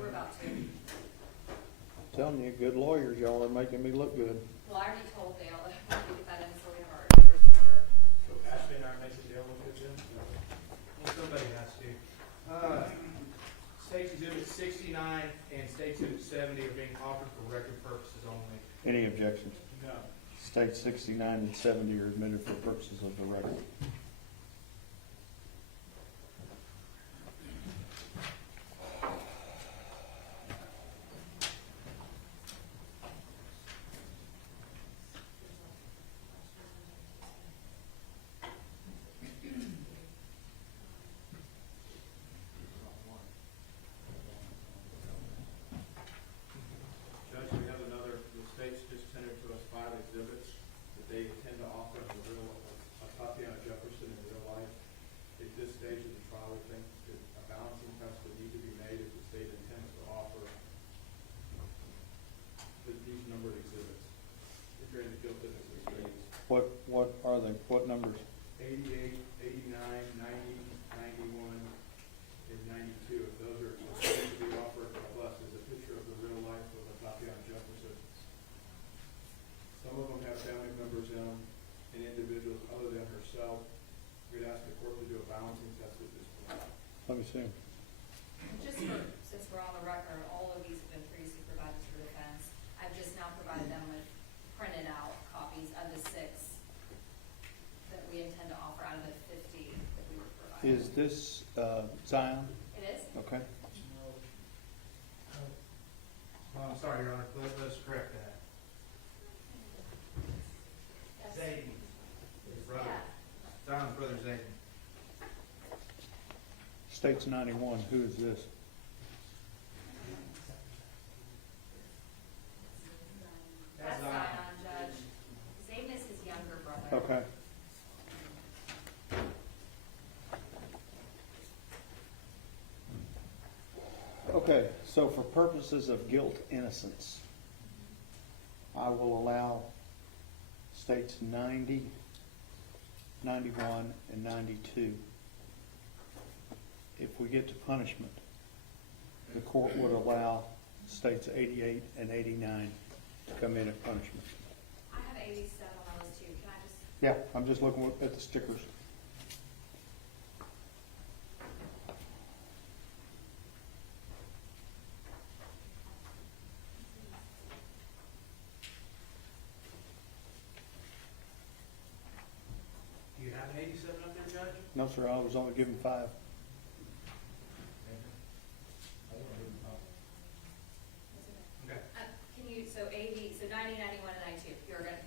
We're about to. Telling you, good lawyers, y'all are making me look good. Well, I already told Dale that we need to get that in, so we have our numbers in order. So Ashley and I make the deal with it then? Well, somebody has to. State Exhibit 69 and State Exhibit 70 are being offered for record purposes only. Any objections? No. State 69 and 70 are admitted for purposes of the record. Judge, we have another, the state's just tendered to us 5 exhibits that they intend to offer in real, Atatiana Jefferson in real life. At this stage of the trial, we think that a balancing test would need to be made if the state intends to offer these numbered exhibits. If you're in the guilt innocence phase. What are they? What numbers? 88, 89, 90, 91, and 92. If those are supposed to be offered of us as a picture of the real life of Atatiana Jefferson. Some of them have family members in them and individuals other than herself. We'd ask the court to do a balancing test at this point. Let me see. Just for, since we're on the record, all of these have been previously provided to the defense. I've just now provided them with printed out copies of the 6 that we intend to offer out of the 50 that we were providing. Is this Zion? It is? Okay. I'm sorry, Your Honor, let's correct that. Yes. Zayden, his brother, Yeah. Zion's brother Zayden. State's 91. Who is this? That's Zion, Judge. Zayden is his younger brother. Okay. Okay, so for purposes of guilt innocence, I will allow states 90, 91, and 92. If we get to punishment, the court would allow states 88 and 89 to come in at punishment. I have 87 on those 2. Can I just? Yeah, I'm just looking at the stickers. Do you have an 87 up there, Judge? No, sir, I was only given 5. Okay. Can you, so 80, so 90, 91, and 92,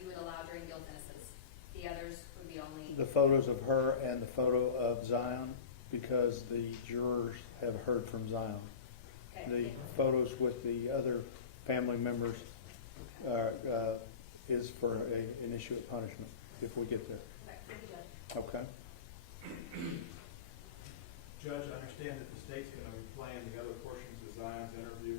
you would allow during guilt innocence. The others would be only, The photos of her and the photo of Zion, because the jurors have heard from Zion. okay. The photos with the other family members is for an issue of punishment, if we get there. Okay, thank you, Judge. Okay? Judge, I understand that the state's going to be playing the other portions of Zion's interview.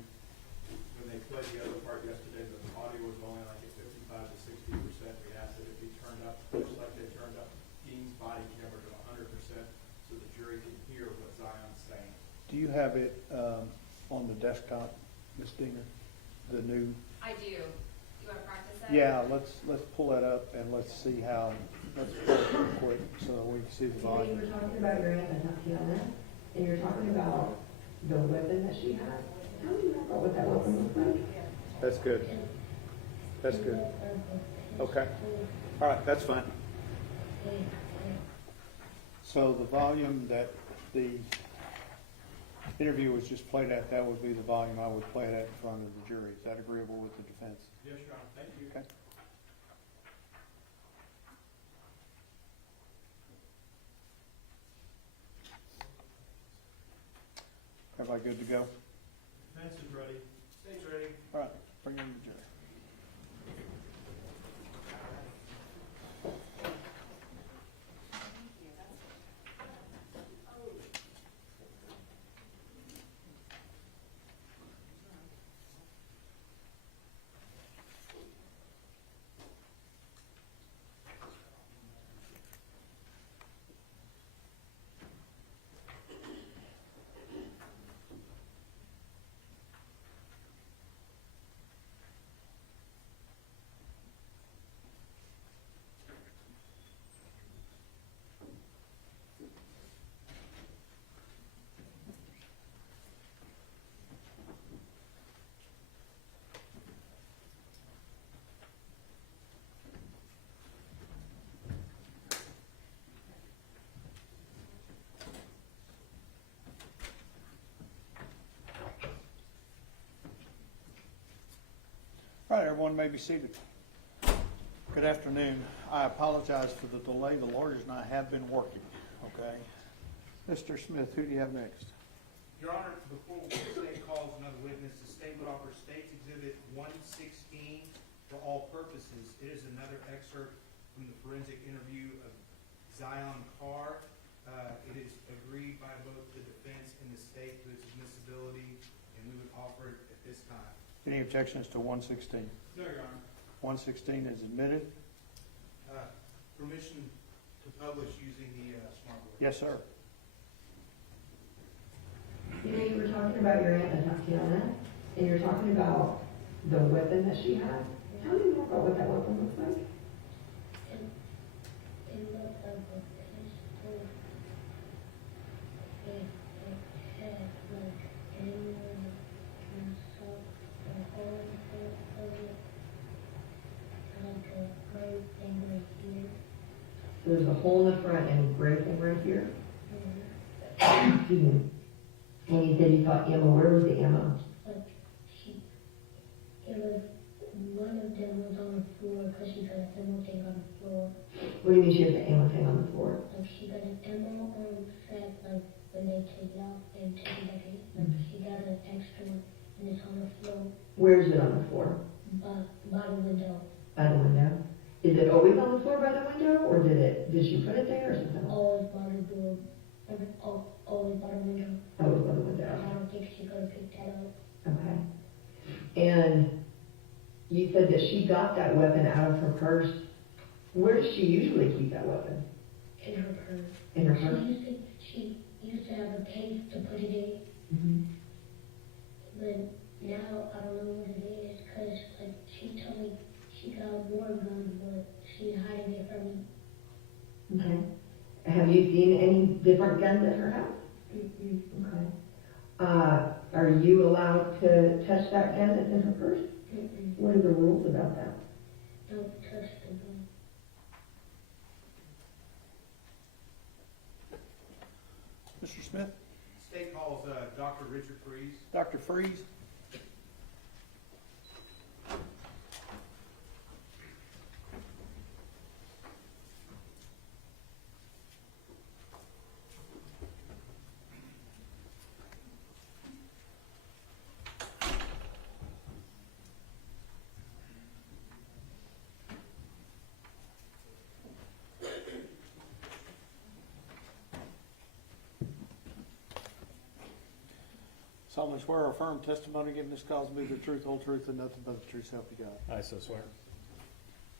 When they played the other part yesterday, the audio was only like at 55 to 60%. We asked that it be turned up, just like they turned up Dean's body camera to 100%, so the jury can hear what Zion's saying. Do you have it on the desktop, Ms. Diener? The new? I do. You want to practice that? Yeah, let's pull that up and let's see how, let's pull it real quick so we can see the You volume. were talking about your Aunt Atatiana, and you're talking about the weapon that she had. Tell me more about what that weapon looked like. That's good. That's good. Okay. All right, that's fine. So the volume that the interview was just played at, that would be the volume I would play it at in front of the jury. Is that agreeable with the defense? Yes, Your Honor, thank you. Okay. Everybody good to go? Defense is ready. State's ready. All right, bring in the jury. Thank you. That's everyone may be seated. Good afternoon. I apologize for the delay. The lawyers and I have been working, okay? Mr. Smith, who do you have next? Your Honor, before the state calls another witness, the state would offer State's Exhibit 116 for all purposes. It is another excerpt from the forensic interview of Zion Carr. It is agreed by both the defense and the state to its admissibility, and we would offer it at this time. Any objections to 116? No, Your Honor. 116 is admitted? Permission to publish using the smart board. Yes, sir. You know, you were talking about your Aunt Atatiana, and you're talking about the weapon that she had. Tell me more about what that weapon looks like. It looked like a pistol. It had like anyone can suck the whole thing of it. Like a gray thing right here. So there's a hole in the front and a gray thing right here. And Excuse me. And you said you thought ammo. Where was the ammo? like it was, one of them was on the floor because she got an ammo thing on the floor. What do you mean she has the ammo thing on the floor? Like she got an ammo on the set, like when they take it out and take it back in. Like she got an extra one and it's on the floor, Where is it on the floor? by the window. By the window. Is it always on the floor by the window, or did she put it there or something else? Always by the door, always by the window. Always by the I window. don't think she could have picked that up. Okay. And you said that she got that weapon out of her purse. Where does she usually keep that weapon? In her purse. In her purse? She used to have a case to put it in, Mm-hmm. but now I don't know what it is, because like, she told me she got a war gun, but she's hiding it from me. Okay. Have you seen any different guns at her house? Mm-mm. Okay. Are you allowed to touch that gun that's in her purse? Mm-mm. What are the rules about that? Don't touch the gun. Mr. Smith? State calls Dr. Richard Freeze. Dr. Freeze? Solemnly swear or affirm testimony given this cause will be the truth, whole truth, and nothing but the truth, so help you God. I so swear.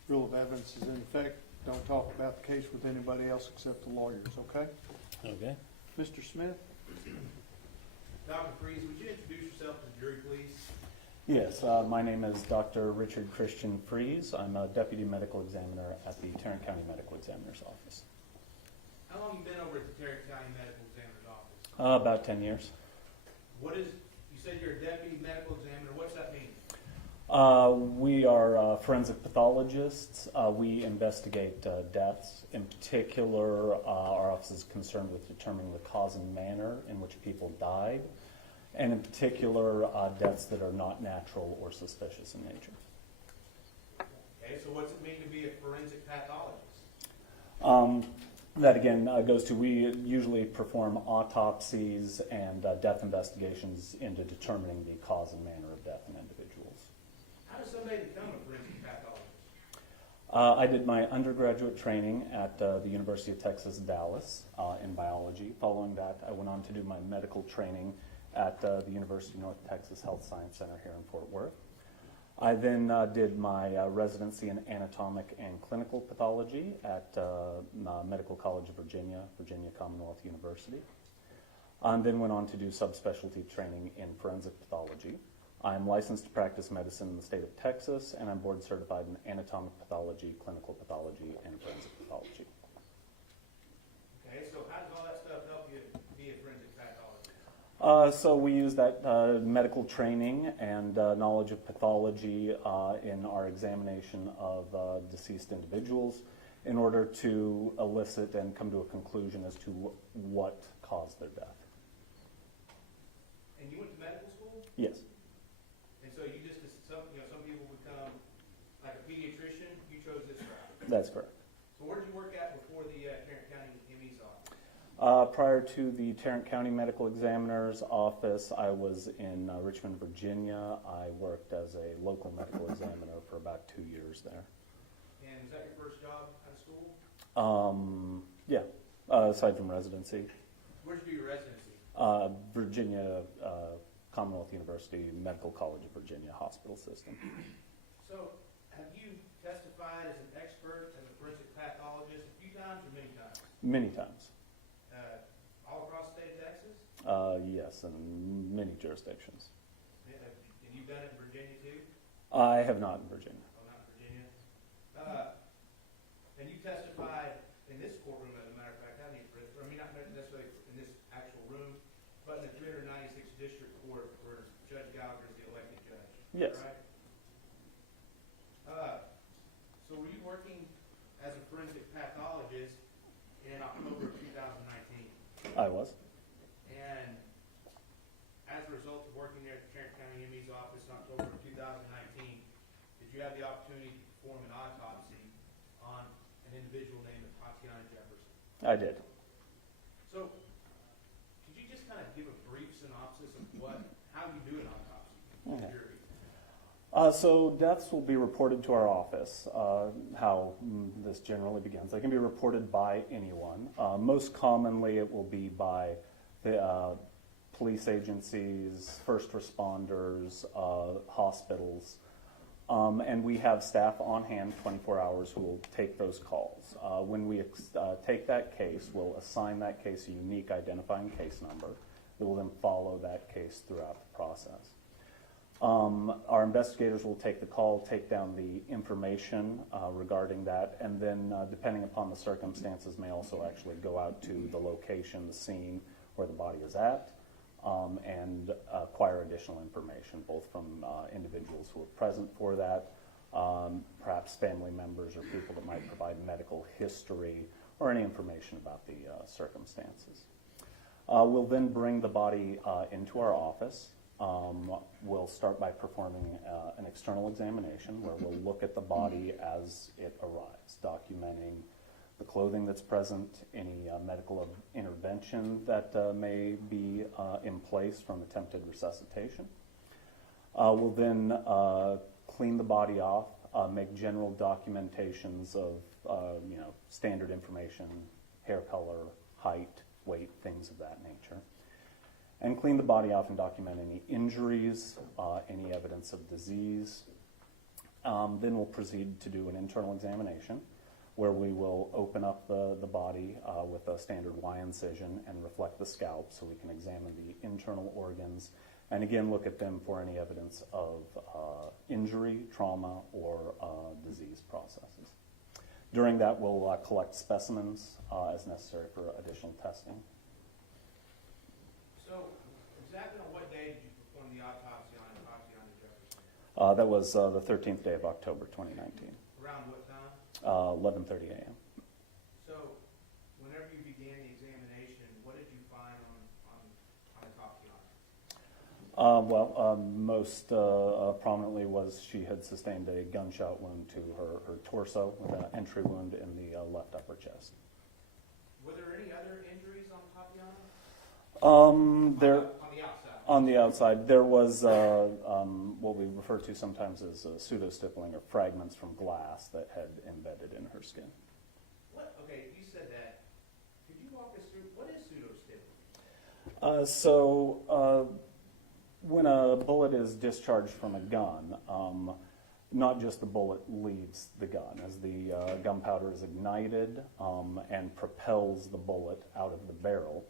Rule of evidence is in effect. Don't talk about the case with anybody else except the lawyers, okay? Okay. Mr. Smith? Dr. Freeze, would you introduce yourself to the jury, please? Yes, my name is Dr. Richard Christian Freeze. I'm a deputy medical examiner at the Tarrant County Medical Examiner's Office. How long have you been over at the Tarrant County Medical Examiner's Office? About 10 years. What is, you said you're a deputy medical examiner, what's that mean? We are forensic pathologists. We investigate deaths. In particular, our office is concerned with determining the cause and manner in which people died, and in particular, deaths that are not natural or suspicious in nature. Okay, so what's it mean to be a forensic pathologist? That again goes to, we usually perform autopsies and death investigations into determining the cause and manner of death in individuals. How does somebody become a forensic pathologist? I did my undergraduate training at the University of Texas, Dallas, in biology. Following that, I went on to do my medical training at the University of North Texas Health Science Center here in Fort Worth. I then did my residency in anatomic and clinical pathology at Medical College of Virginia, Virginia Commonwealth University. And then went on to do subspecialty training in forensic pathology. I'm licensed to practice medicine in the state of Texas, and I'm board certified in anatomic pathology, clinical pathology, and forensic pathology. Okay, so how does all that stuff help you be a forensic pathologist? So we use that medical training and knowledge of pathology in our examination of deceased individuals in order to elicit and come to a conclusion as to what caused their death. And you went to medical school? Yes. And so you just, some people become That's correct. So where did you work at before the Tarrant County ME's office? Prior to the Tarrant County Medical Examiner's office, I was in Richmond, Virginia. I worked as a local medical examiner for about 2 years there. And was that your first job out of school? Yeah, aside from residency. Where'd you do your residency? Virginia Commonwealth University Medical College of Virginia Hospital System. So have you testified as an expert, as a forensic pathologist a few times or many times? Many times. All across the state of Texas? Yes, in many jurisdictions. And you've done it in Virginia too? I have not in Virginia. Oh, not in Virginia. And you testified in this courtroom, as a matter of fact, haven't you, Chris? I mean, not necessarily in this actual room, but in the 396th District Court where Judge Gallagher is the elected judge. Yes. Right? So were you working as a forensic pathologist in October of 2019? I was. And as a result of working there at the Tarrant County ME's office in October of 2019, did you have the opportunity to perform an autopsy on an individual named Atatiana Jefferson? I did. So, could you just kind of give a brief synopsis of how you do an autopsy? Okay. Jury? So deaths will be reported to our office. How this generally begins. They can be reported by anyone. Most commonly, it will be by the police agencies, first responders, hospitals, and we have staff on hand 24 hours who will take those calls. When we take that case, we'll assign that case a unique identifying case number that will then follow that case throughout the process. Our investigators will take the call, take down the information regarding that, and then depending upon the circumstances may also actually go out to the location, the scene where the body is at, and acquire additional information, both from individuals who are present for that, perhaps family members or people that might provide medical history or any information about the circumstances. We'll then bring the body into our office. We'll start by performing an external examination where we'll look at the body as it arrives, documenting the clothing that's present, any medical intervention that may be in place from attempted resuscitation. We'll then clean the body off, make general documentations of standard information, hair color, height, weight, things of that nature. And clean the body off and document any injuries, any evidence of disease. Then we'll proceed to do an internal examination where we will open up the body with a standard Y incision and reflect the scalp so we can examine the internal organs and again look at them for any evidence of injury, trauma, or disease processes. During that, we'll collect specimens as necessary for additional testing. So, exactly on what day did you perform the autopsy on Atatiana Jefferson? That was the 13th day of October 2019, Around what time? 11:30 a.m. So, whenever you began the examination, what did you find on Atatiana? Most prominently was she had sustained a gunshot wound to her torso with an entry wound in the left upper chest. Were there any other injuries on Atatiana? On the outside. On the outside, there was what we refer to sometimes as pseudo-stippling or fragments from glass that had embedded in her skin. What? Okay, you said that. Could you walk us through what is pseudo-stippling? When a bullet is discharged from a gun, not just the bullet leaves the gun. As the gunpowder is ignited and propels the bullet out of the barrel,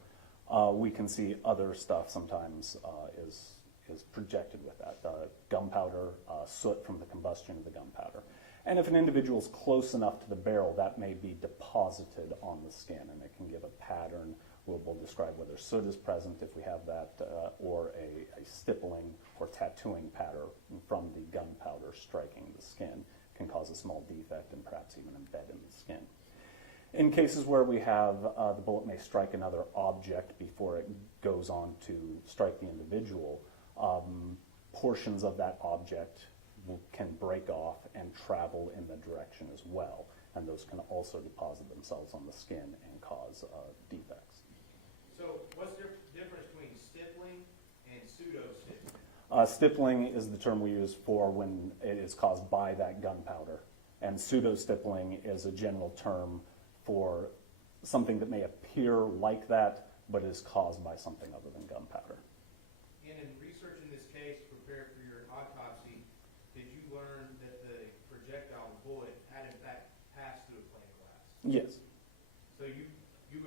we can see other stuff sometimes is projected with that. Gunpowder, soot from the combustion of the gunpowder. And if an individual is close enough to the barrel, that may be deposited on the skin, and it can give a pattern. We'll describe whether soot is present if we have that, or a stippling or tattooing pattern from the gunpowder striking the skin can cause a small defect and perhaps even embed in the skin. In cases where we have the bullet may strike another object before it goes on to strike the individual, portions of that object can break off and travel in the direction as well. and those can also deposit themselves on the skin and cause defects. So what's the difference between stippling and pseudo-stippling? Stippling is the term we use for when it is caused by that gunpowder, and pseudo-stippling is a general term for something that may appear like that, but is caused by something other than gunpowder. And in researching this case, to prepare for your autopsy, did you learn that the projectile bullet had in fact passed through a plane of glass? Yes. So you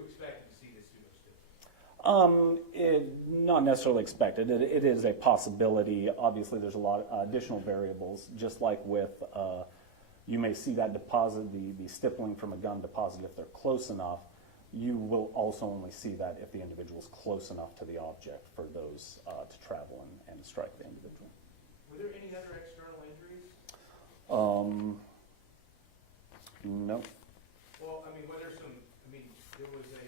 expected to see this pseudo-stippling? Not necessarily expected. It is a possibility. Obviously, there's a lot of additional variables, just like with, you may see that deposit, the stippling from a gun deposit if they're close enough. You will also only see that if the individual is close enough to the object for those to travel and strike the individual. Were there any other external injuries? No. Well, I mean, there was a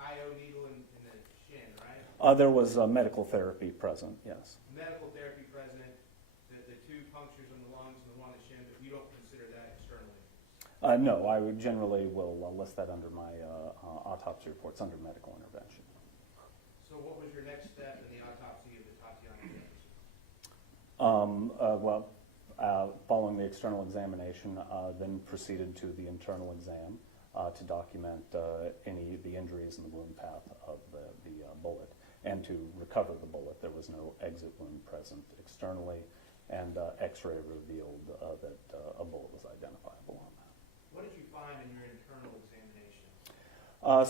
IO needle in the shin, right? There was medical therapy present, yes. Medical therapy present, the two punctures on the lungs and the one on the shin, but you don't consider that external injuries? No, I would generally will list that under my autopsy reports under medical intervention. So what was your next step in the autopsy of Atatiana Jefferson? Following the external examination, then proceeded to the internal exam to document the injuries in the wound path of the bullet, and to recover the bullet. There was no exit wound present externally, and X-ray revealed that a bullet was identifiable on that. What did you find in your internal examination?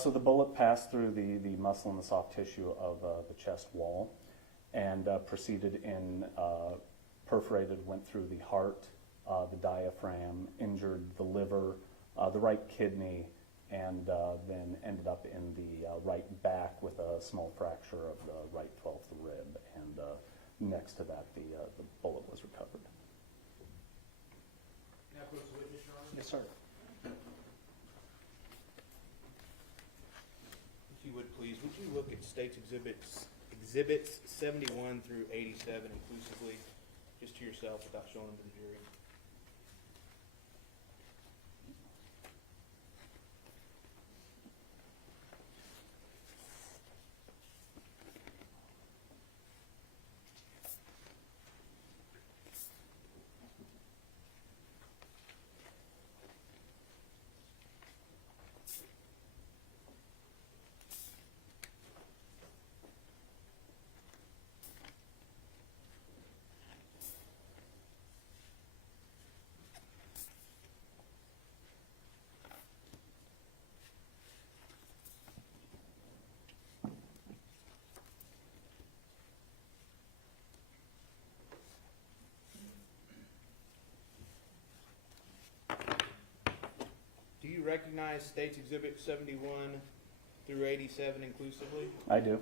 So the bullet passed through the muscle and the soft tissue of the chest wall, and proceeded in, perforated, went through the heart, the diaphragm, injured the liver, the right kidney, and then ended up in the right back with a small fracture of the right 12th rib, and next to that the bullet was recovered. Now, approach the witness, Your Honor. Yes, sir. If you would please, would you look at State's Exhibits 71 through 87 inclusively, just to yourself without showing them to the jury? Do you recognize State's Exhibit 71 through 87 inclusively? I do.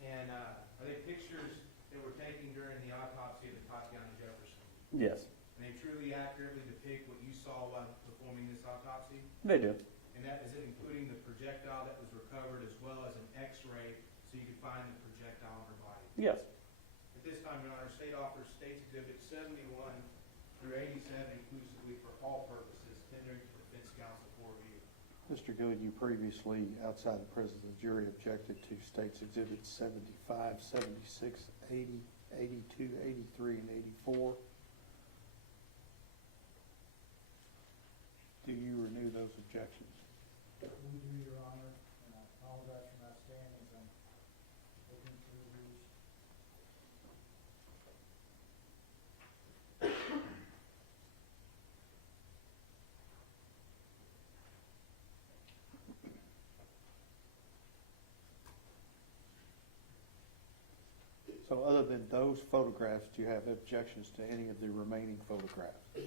And are they pictures that were taken during the autopsy of Atatiana Jefferson? Yes, And they truly accurately depict what you saw while performing this autopsy? they do. And that is it including the projectile that was recovered as well as an X-ray so you could find the projectile on her body? Yes. At this time, Your Honor, State offers State's Exhibit 71 through 87 inclusively for all purposes, tendering to defense counsel for review. Mr. Good, you previously, outside the presence of the jury, objected to State's Exhibits 75, 76, 80, 82, 83, and 84. Do you renew those objections? We do, Your Honor, and I apologize for not standing as I'm looking through these. So other than those photographs, do you have objections to any of the remaining photographs? No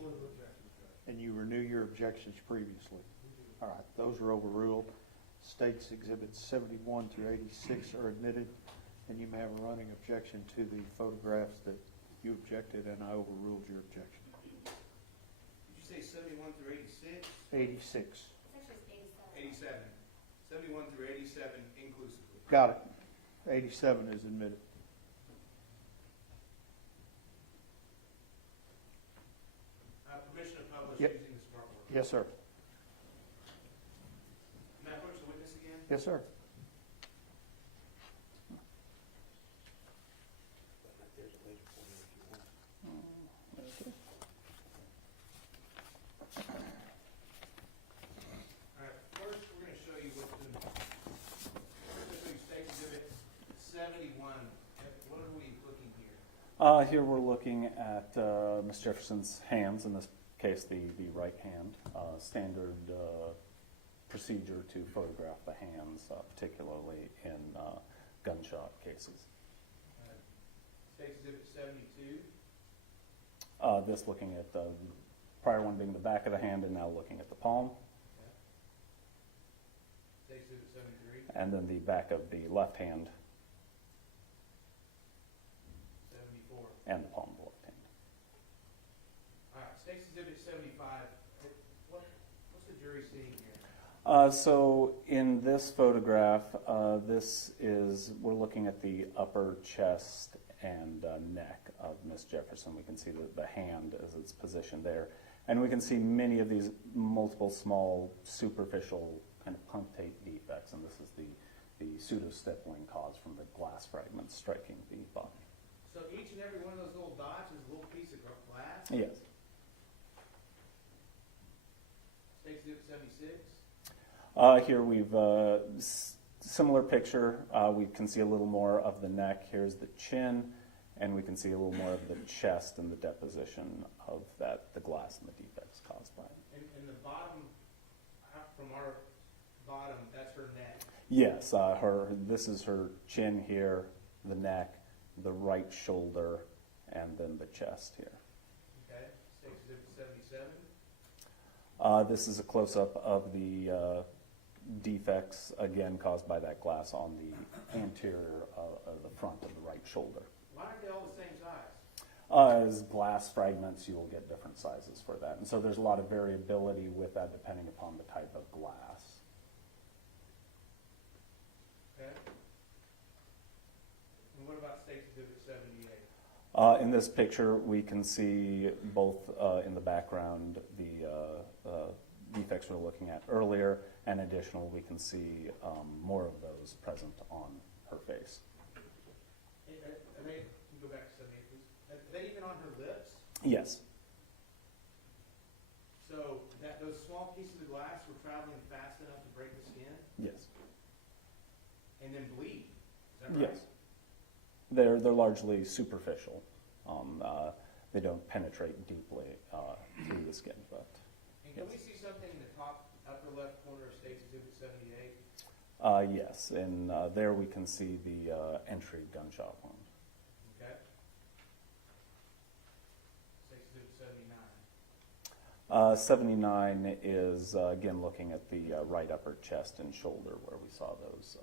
further objections, Judge. And you renew your objections previously? We do. All right, those are overruled. States Exhibits 71 through 86 are admitted, and you may have a running objection to the photographs that you objected, and I overruled your objection. Did you say 71 through 86? 86. It's actually 87. 87. 71 through 87 inclusively. Got it. 87 is admitted. Permission to publish Yep. using the smart work. Yes, sir. Yes, sir. All right, first, we're gonna show you what's been, first, I'm gonna show you State Exhibit 71. What are we looking here? Here we're looking at Ms. Jefferson's hands, in this case the right hand. Standard procedure to photograph the hands, particularly in gunshot cases. State Exhibit 72. This looking at the prior one being the back of the hand and now looking at the palm. State Exhibit 73. And then the back of the left hand 74. and the palm of the left hand. All right, State Exhibit 75. What's the jury seeing here? So in this photograph, we're looking at the upper chest and neck of Miss Jefferson. We can see the hand as it's positioned there. And we can see many of these multiple small superficial kind of punctate defects. And this is the pseudo-stippling caused from the glass fragments striking the body. So each and every one of those little dots is a little piece of glass? Yes. State Exhibit 76. Here we've, similar picture, we can see a little more of the neck. Here's the chin, and we can see a little more of the chest and the deposition of the glass and the defects caused by it. And the bottom, from our bottom, that's her neck. Yes, this is her chin here, the neck, the right shoulder, and then the chest here. Okay, State Exhibit 77. This is a close-up of the defects, again, caused by that glass on the anterior of the front of the right shoulder. Why aren't they all the same size? As glass fragments, you will get different sizes for that. And so there's a lot of variability with that depending upon the type of glass. Okay. And what about State Exhibit 78? In this picture, we can see both in the background the defects we were looking at earlier, and additional, we can see more of those present on her face. Can you go back to 78, please? Are they even on her lips? Yes. So those small pieces of glass were traveling fast enough to break the skin Yes. and then bleed. Is that right? Yes. They're largely superficial. They don't penetrate deeply through the skin, but. And can we see something in the top upper left corner of State Exhibit 78? Yes, and there we can see the entry gunshot wound. Okay. State Exhibit 79. 79 is, again, looking at the right upper chest and shoulder where we saw those,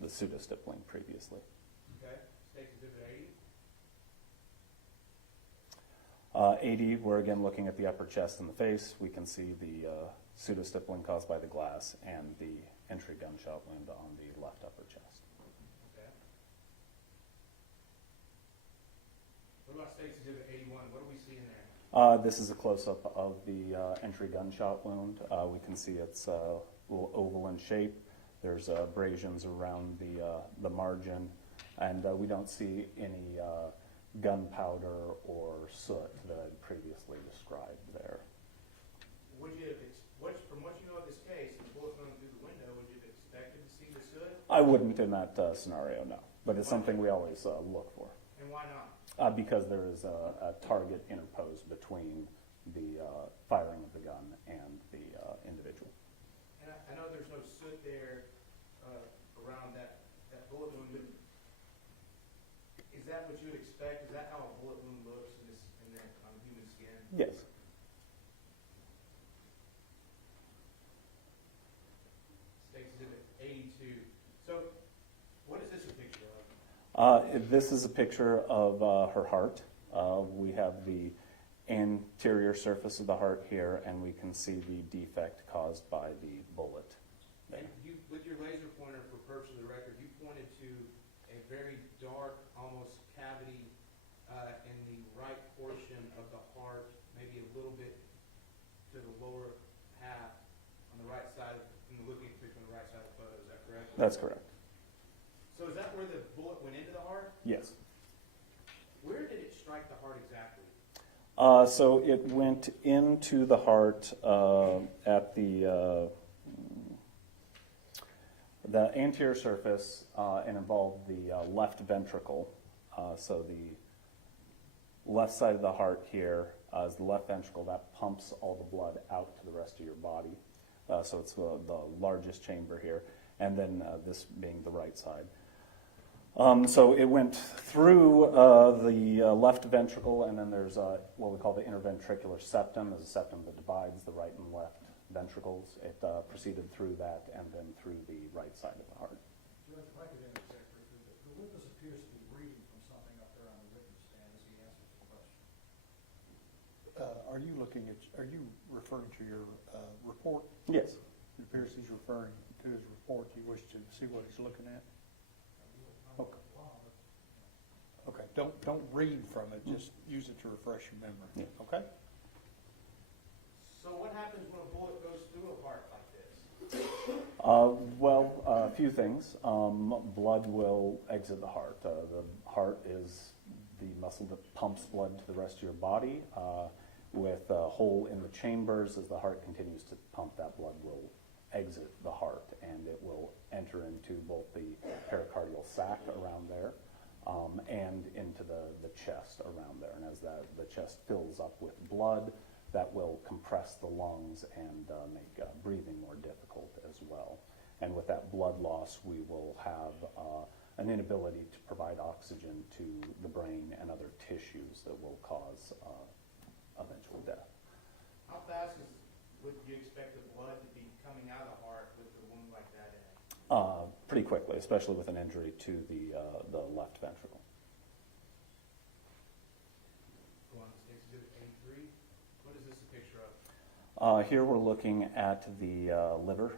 the pseudo-stippling previously. Okay. State Exhibit 80. 80, we're again looking at the upper chest and the face. We can see the pseudo-stippling caused by the glass and the entry gunshot wound on the left upper chest. Okay. What about State Exhibit 81? What are we seeing there? This is a close-up of the entry gunshot wound. We can see it's a little oval in shape. There's abrasions around the margin, and we don't see any gunpowder or soot that I previously described there. Would you have, from what you know of this case, the bullet going through the window, would you have expected to see the soot? I wouldn't in that scenario, no. But it's something we always look for. And why not? Because there is a target interposed between the firing of the gun and the individual. And I know there's no soot there around that bullet wound, but is that what you would expect? Is that how a bullet wound looks on human skin? Yes. State Exhibit 82. So, what is this a picture of? This is a picture of her heart. We have the anterior surface of the heart here, and we can see the defect caused by the bullet there. And you, with your laser pointer, for purpose of the record, you pointed to a very dark, almost cavity in the right portion of the heart, maybe a little bit to the lower half on the right side, from looking at the picture on That's correct. So is that where the bullet went into the heart? Yes. Where did it strike the heart exactly? So it went into the heart at the anterior surface and involved the left ventricle. So the left side of the heart here is the left ventricle that pumps all the blood out to the rest of your body. So it's the largest chamber here, and then this being the right side. So it went through the left ventricle, and then there's what we call the interventricular septum. There's a septum that divides the right and left ventricles. It proceeded through that and then through the right side of the heart. Judge, if I could interject briefly, the witness appears to be reading from something up there on the witness stand as he answers the question. Are you referring to your report? Yes. It appears he's referring to his report. You wish to see what he's looking at? Okay. Okay, don't read from it, just use it to refresh your memory, Yeah. okay? So what happens when a bullet goes through a heart like this? Well, a few things. Blood will exit the heart. The heart is the muscle that pumps blood to the rest of your body. With a hole in the chambers, as the heart continues to pump, that blood will exit the heart, and it will enter into both the pericardial sac around there and into the chest around there. And as the chest fills up with blood, that will compress the lungs and make breathing more difficult as well. And with that blood loss, we will have an inability to provide oxygen to the brain and other tissues that will cause eventual death. How fast would you expect the blood to be coming out of the heart with a wound like that in it? Pretty quickly, especially with an injury to the left ventricle. Go on to State's Exhibit 83. What is this a picture of? Here we're looking at the liver,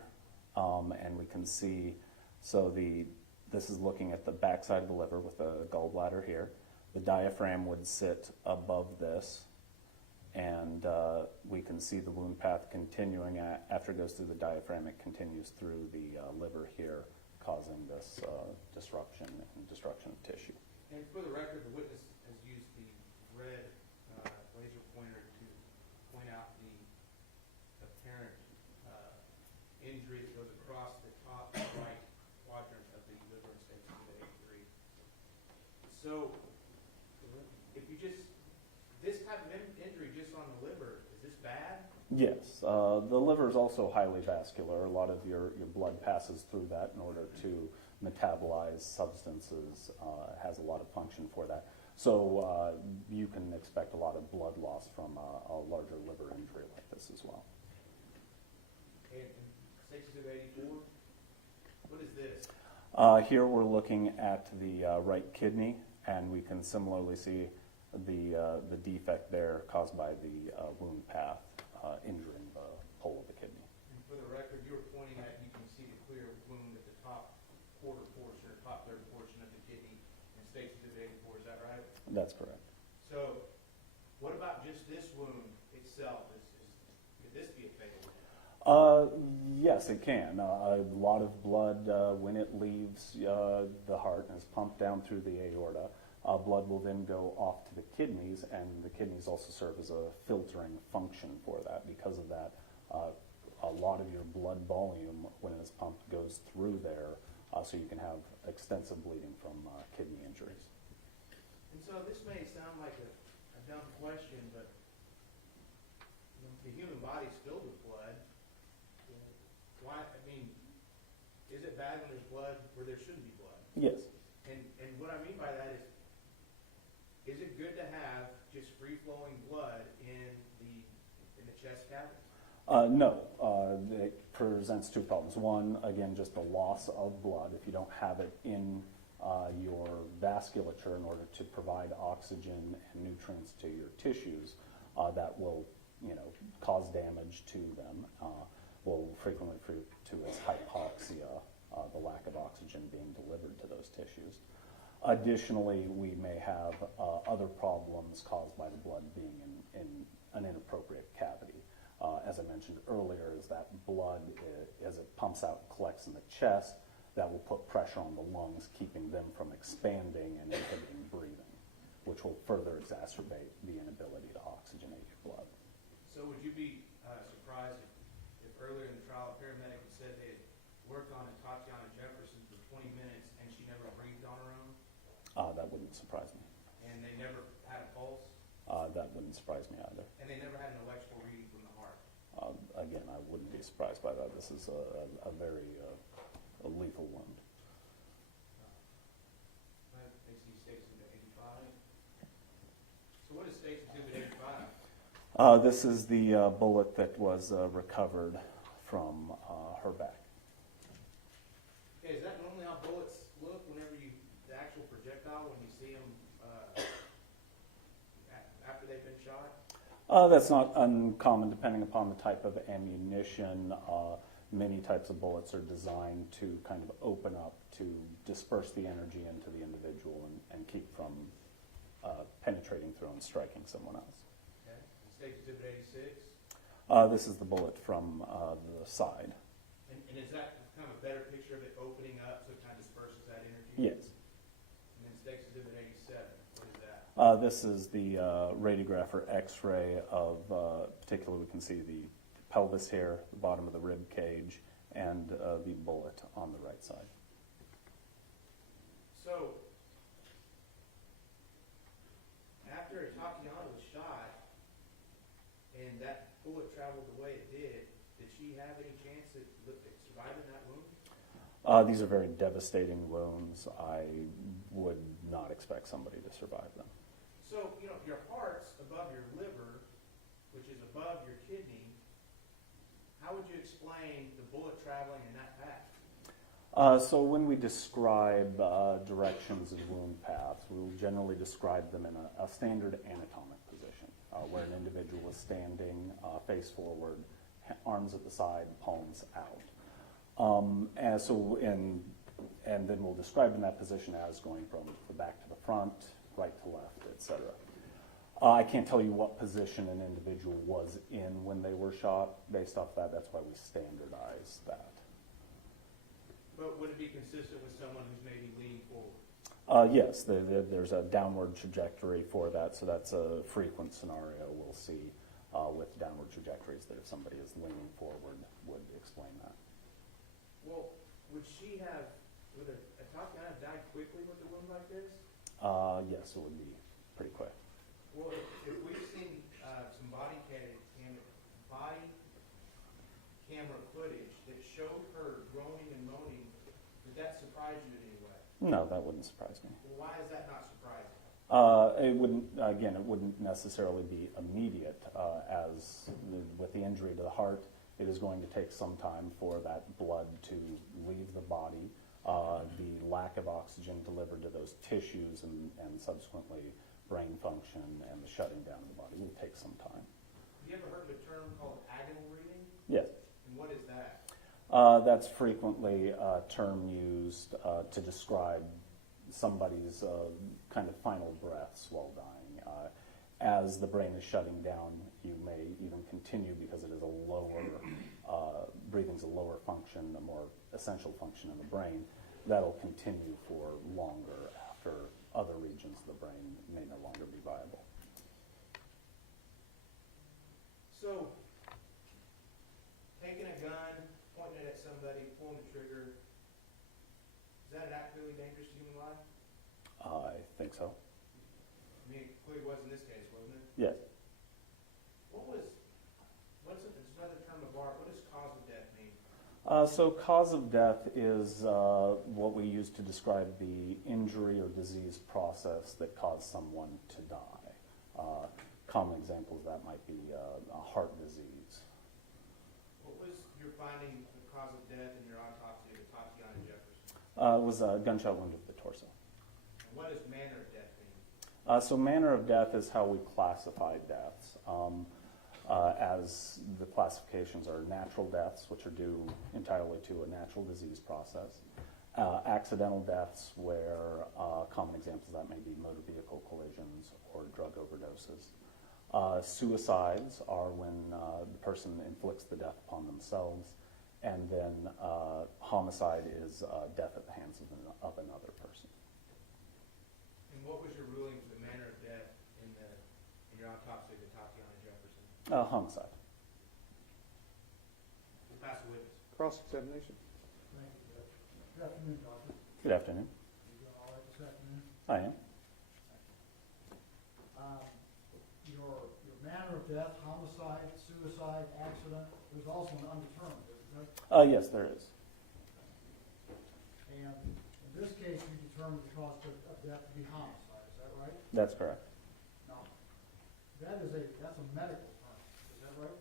and we can see, this is looking at the backside of the liver with the gallbladder here. The diaphragm would sit above this, and we can see the wound path continuing. After it goes through the diaphragm, it continues through the liver here, causing this disruption and destruction of tissue. And for the record, the witness has used the red laser pointer to point out the apparent injury that goes across the top right quadrant of the liver in State's Exhibit 83. So, if you this type of injury just on the liver, is this bad? Yes, the liver is also highly vascular. A lot of your blood passes through that in order to metabolize substances. Has a lot of function for that. So you can expect a lot of blood loss from a larger liver injury like this as well. And State's Exhibit 84, what is this? Here we're looking at the right kidney, and we can similarly see the defect there caused by the wound path injuring the pole of the kidney. And for the record, you were pointing at, you can see the clear wound at the top quarter portion or top third portion of the kidney in State's Exhibit 84, is that right? That's correct. So, what about just this wound itself? Could this be a fatal wound? Yes, it can. A lot of blood, when it leaves the heart and is pumped down through the aorta, blood will then go off to the kidneys, and the kidneys also serve as a filtering function for that. Because of that, a lot of your blood volume, when it is pumped, goes through there, so you can have extensive bleeding from kidney injuries. And so this may sound like a dumb question, but the human body is filled with blood. Why? I mean, is it bad when there's blood where there shouldn't be blood? Yes. And what I mean by that is it good to have just free-flowing blood in the chest cavity? No. It presents two problems. One, again, just the loss of blood. If you don't have it in your vasculature in order to provide oxygen and nutrients to your tissues, that will, cause damage to them. Will frequently refer to as hypoxia, the lack of oxygen being delivered to those tissues. Additionally, we may have other problems caused by the blood being in an inappropriate cavity. As I mentioned earlier, is that blood, as it pumps out and collects in the chest, that will put pressure on the lungs, keeping them from expanding and inhibiting breathing, which will further exacerbate the inability to oxygenate your blood. So would you be surprised if earlier in the trial, a paramedic had said they had worked on Atatiana Jefferson for 20 minutes and she never breathed on her own, That wouldn't surprise me. and they never had a pulse, That wouldn't surprise me either. and they never had an electrical reading from the heart? Again, I wouldn't be surprised by that. This is a very a lethal wound. That makes these states into 85. So what is State's Exhibit 85? This is the bullet that was recovered from her back. Okay, is that normally how bullets look whenever the actual projectile, when you see them after they've been shot? That's not uncommon depending upon the type of ammunition. Many types of bullets are designed to kind of open up to disperse the energy into the individual and keep from penetrating through and striking someone else. Okay. And State's Exhibit 86? This is the bullet from the side. And is that kind of a better picture of it opening up so it kind of disperses that energy? Yes. And then State's Exhibit 87, what is that? This is the radiograph or X-ray of, particularly we can see the pelvis hair, the bottom of the rib cage, and the bullet on the right side. So, after Atatiana was shot, and that bullet traveled the way it did she have any chance at surviving that wound? These are very devastating wounds. I would not expect somebody to survive them. So, your heart's above your liver, which is above your kidney. How would you explain the bullet traveling in that path? So when we describe directions of wound paths, we will generally describe them in a standard anatomic position, where an individual is standing face forward, arms at the side, palms out. And then we'll describe in that position as going from the back to the front, right to left, etc. I can't tell you what position an individual was in when they were shot. Based off that, that's why we standardize that. But would it be consistent with someone who's maybe leaning forward? Yes, there's a downward trajectory for that, so that's a frequent scenario we'll see with downward trajectories, that if somebody is leaning forward would explain that. Well, would Atatiana have died quickly with a wound like this? Yes, it would be pretty quick. Well, if we've seen some body camera footage that showed her groaning and moaning, did that surprise you in any way? No, that wouldn't surprise me. Well, why is that not surprising? It wouldn't necessarily be immediate, with the injury to the heart, it is going to take some time for that blood to leave the body. The lack of oxygen delivered to those tissues and subsequently brain function and the shutting down of the body will take some time. Have you ever heard of a term called agonal breathing? Yes. And what is that? That's frequently a term used to describe somebody's kind of final breaths while dying. As the brain is shutting down, you may even continue because it is a lower, breathing's a lower function, a more essential function in the brain. That'll continue for longer after other regions of the brain may no longer be viable. So, taking a gun, pointing it at somebody, pulling the trigger, is that an act really dangerous to human life? I think so. I mean, it clearly was in this case, wasn't it? Yes. It's another term of art, what does cause of death mean? So cause of death is what we use to describe the injury or disease process that caused someone to die. Common examples of that might be a heart disease. What was your finding the cause of death in your autopsy of Atatiana Jefferson? It was a gunshot wound of the torso. And what does manner of death mean? So manner of death is how we classify deaths. As the classifications are natural deaths, which are due entirely to a natural disease process. Accidental deaths, where common examples of that may be motor vehicle collisions or drug overdoses. Suicides are when the person inflicts the death upon themselves. and then homicide is death at the hands of another person. And what was your ruling for the manner of death in your autopsy of Atatiana Jefferson? Homicide. We'll pass a witness. Cross-examination. Thank you, Judge. Good afternoon, Doctor. Good afternoon. You doing all right this afternoon? I am. Your manner of death, homicide, suicide, accident, there's also an undetermined, isn't there? Yes, there is. And in this case, you determined the cause of death to be homicide, is that right? That's correct. No. That's a medical term, is that right?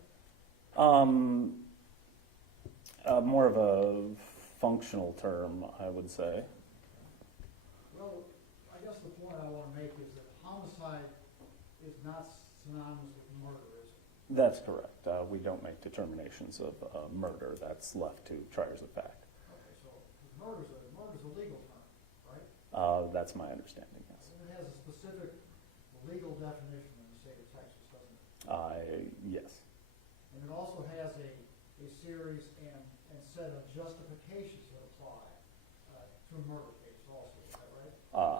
More of a functional term, I would say. Well, I guess the point I want to make is that homicide is not synonymous with murder, is it? That's correct. We don't make determinations of murder. That's left to triers of fact. Okay, so murder's a legal term, right? That's my understanding, yes. It has a specific legal definition in the state of Texas, doesn't it? Yes. And it also has a series and set of justifications that apply to a murder case also, is that right?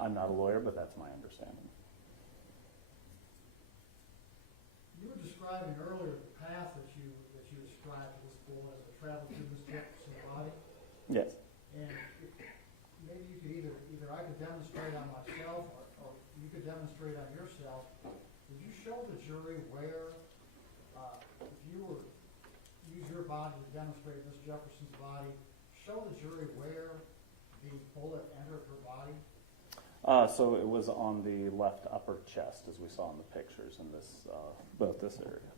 I'm not a lawyer, but that's my understanding. You were describing earlier the path that you described to this bullet as it traveled through Ms. Jefferson's body. Yes. And maybe you could either I could demonstrate on myself or you could demonstrate on yourself. Would you show the jury where, if you were use your body to demonstrate Ms. Jefferson's body, show the jury where the bullet entered her body? So it was on the left upper chest, as we saw in the pictures, in this both this area.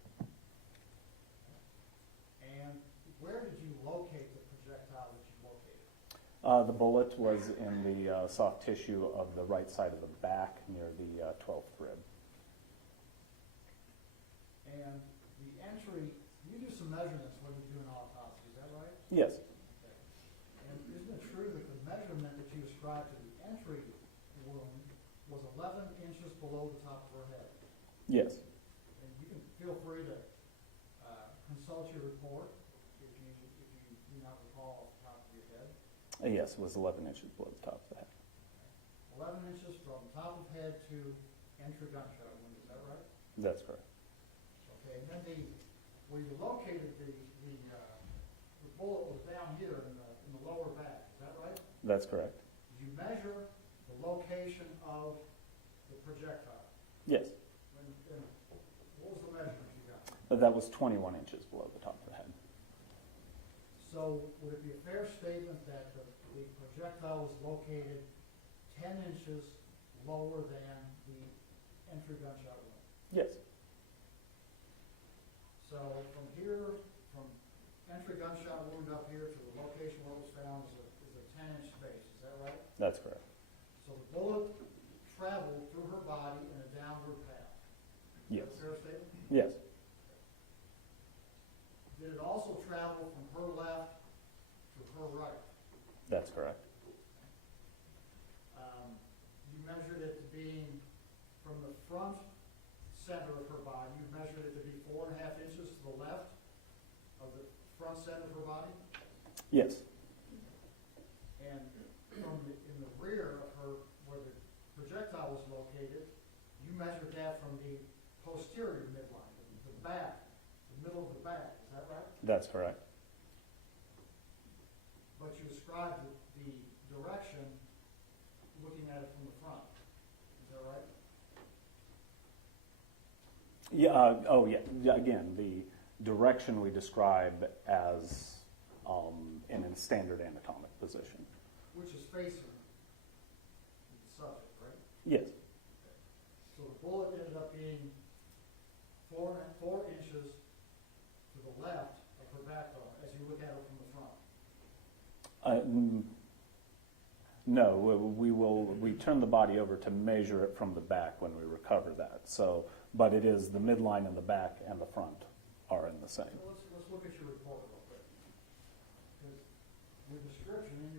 And where did you locate the projectile that you located? The bullet was in the soft tissue of the right side of the back near the 12th rib. And the entry, you do some measurements when you do an autopsy, is that right? Yes. Okay. And isn't it true that the measurement that you ascribed to the entry wound was 11 inches below the top of her head? Yes. And you can feel free to consult your report if you do not recall off the top of your head. Yes, it was 11 inches below the top of the head. 11 inches from top of head to entry gunshot wound, is that right? That's correct. Okay, and then where you located the bullet was down here in the lower back, is that right? That's correct. Did you measure the location of the projectile? Yes. And what was the measurement you got? That was 21 inches below the top of the head. So would it be a fair statement that the projectile was located 10 inches lower than the entry gunshot wound? Yes. So from here, from entry gunshot wound up here to the location where it was found is a 10-inch space, is that right? That's correct. So the bullet traveled through her body in a downward path. Yes. Is that a fair statement? Yes. Did it also travel from her left to her right? That's correct. You measured it to being from the front center of her body, you measured it to be 4.5 inches to the left of the front center of her body? Yes. And in the rear of her, where the projectile was located, you measured that from the posterior midline, the back, the middle of the back, is that right? That's correct. But you described the direction looking at it from the front, is that right? Yeah. Oh, yeah. Again, the direction we describe as in a standard anatomic position. Which is facing the subject, right? Yes. So the bullet ended up being 4 inches to the left of her backbone as you look at it from the front. No, we turn the body over to measure it from the back when we recover that. So, but it is the midline and the back and the front are in the same. So let's look at your report real quick. Because in your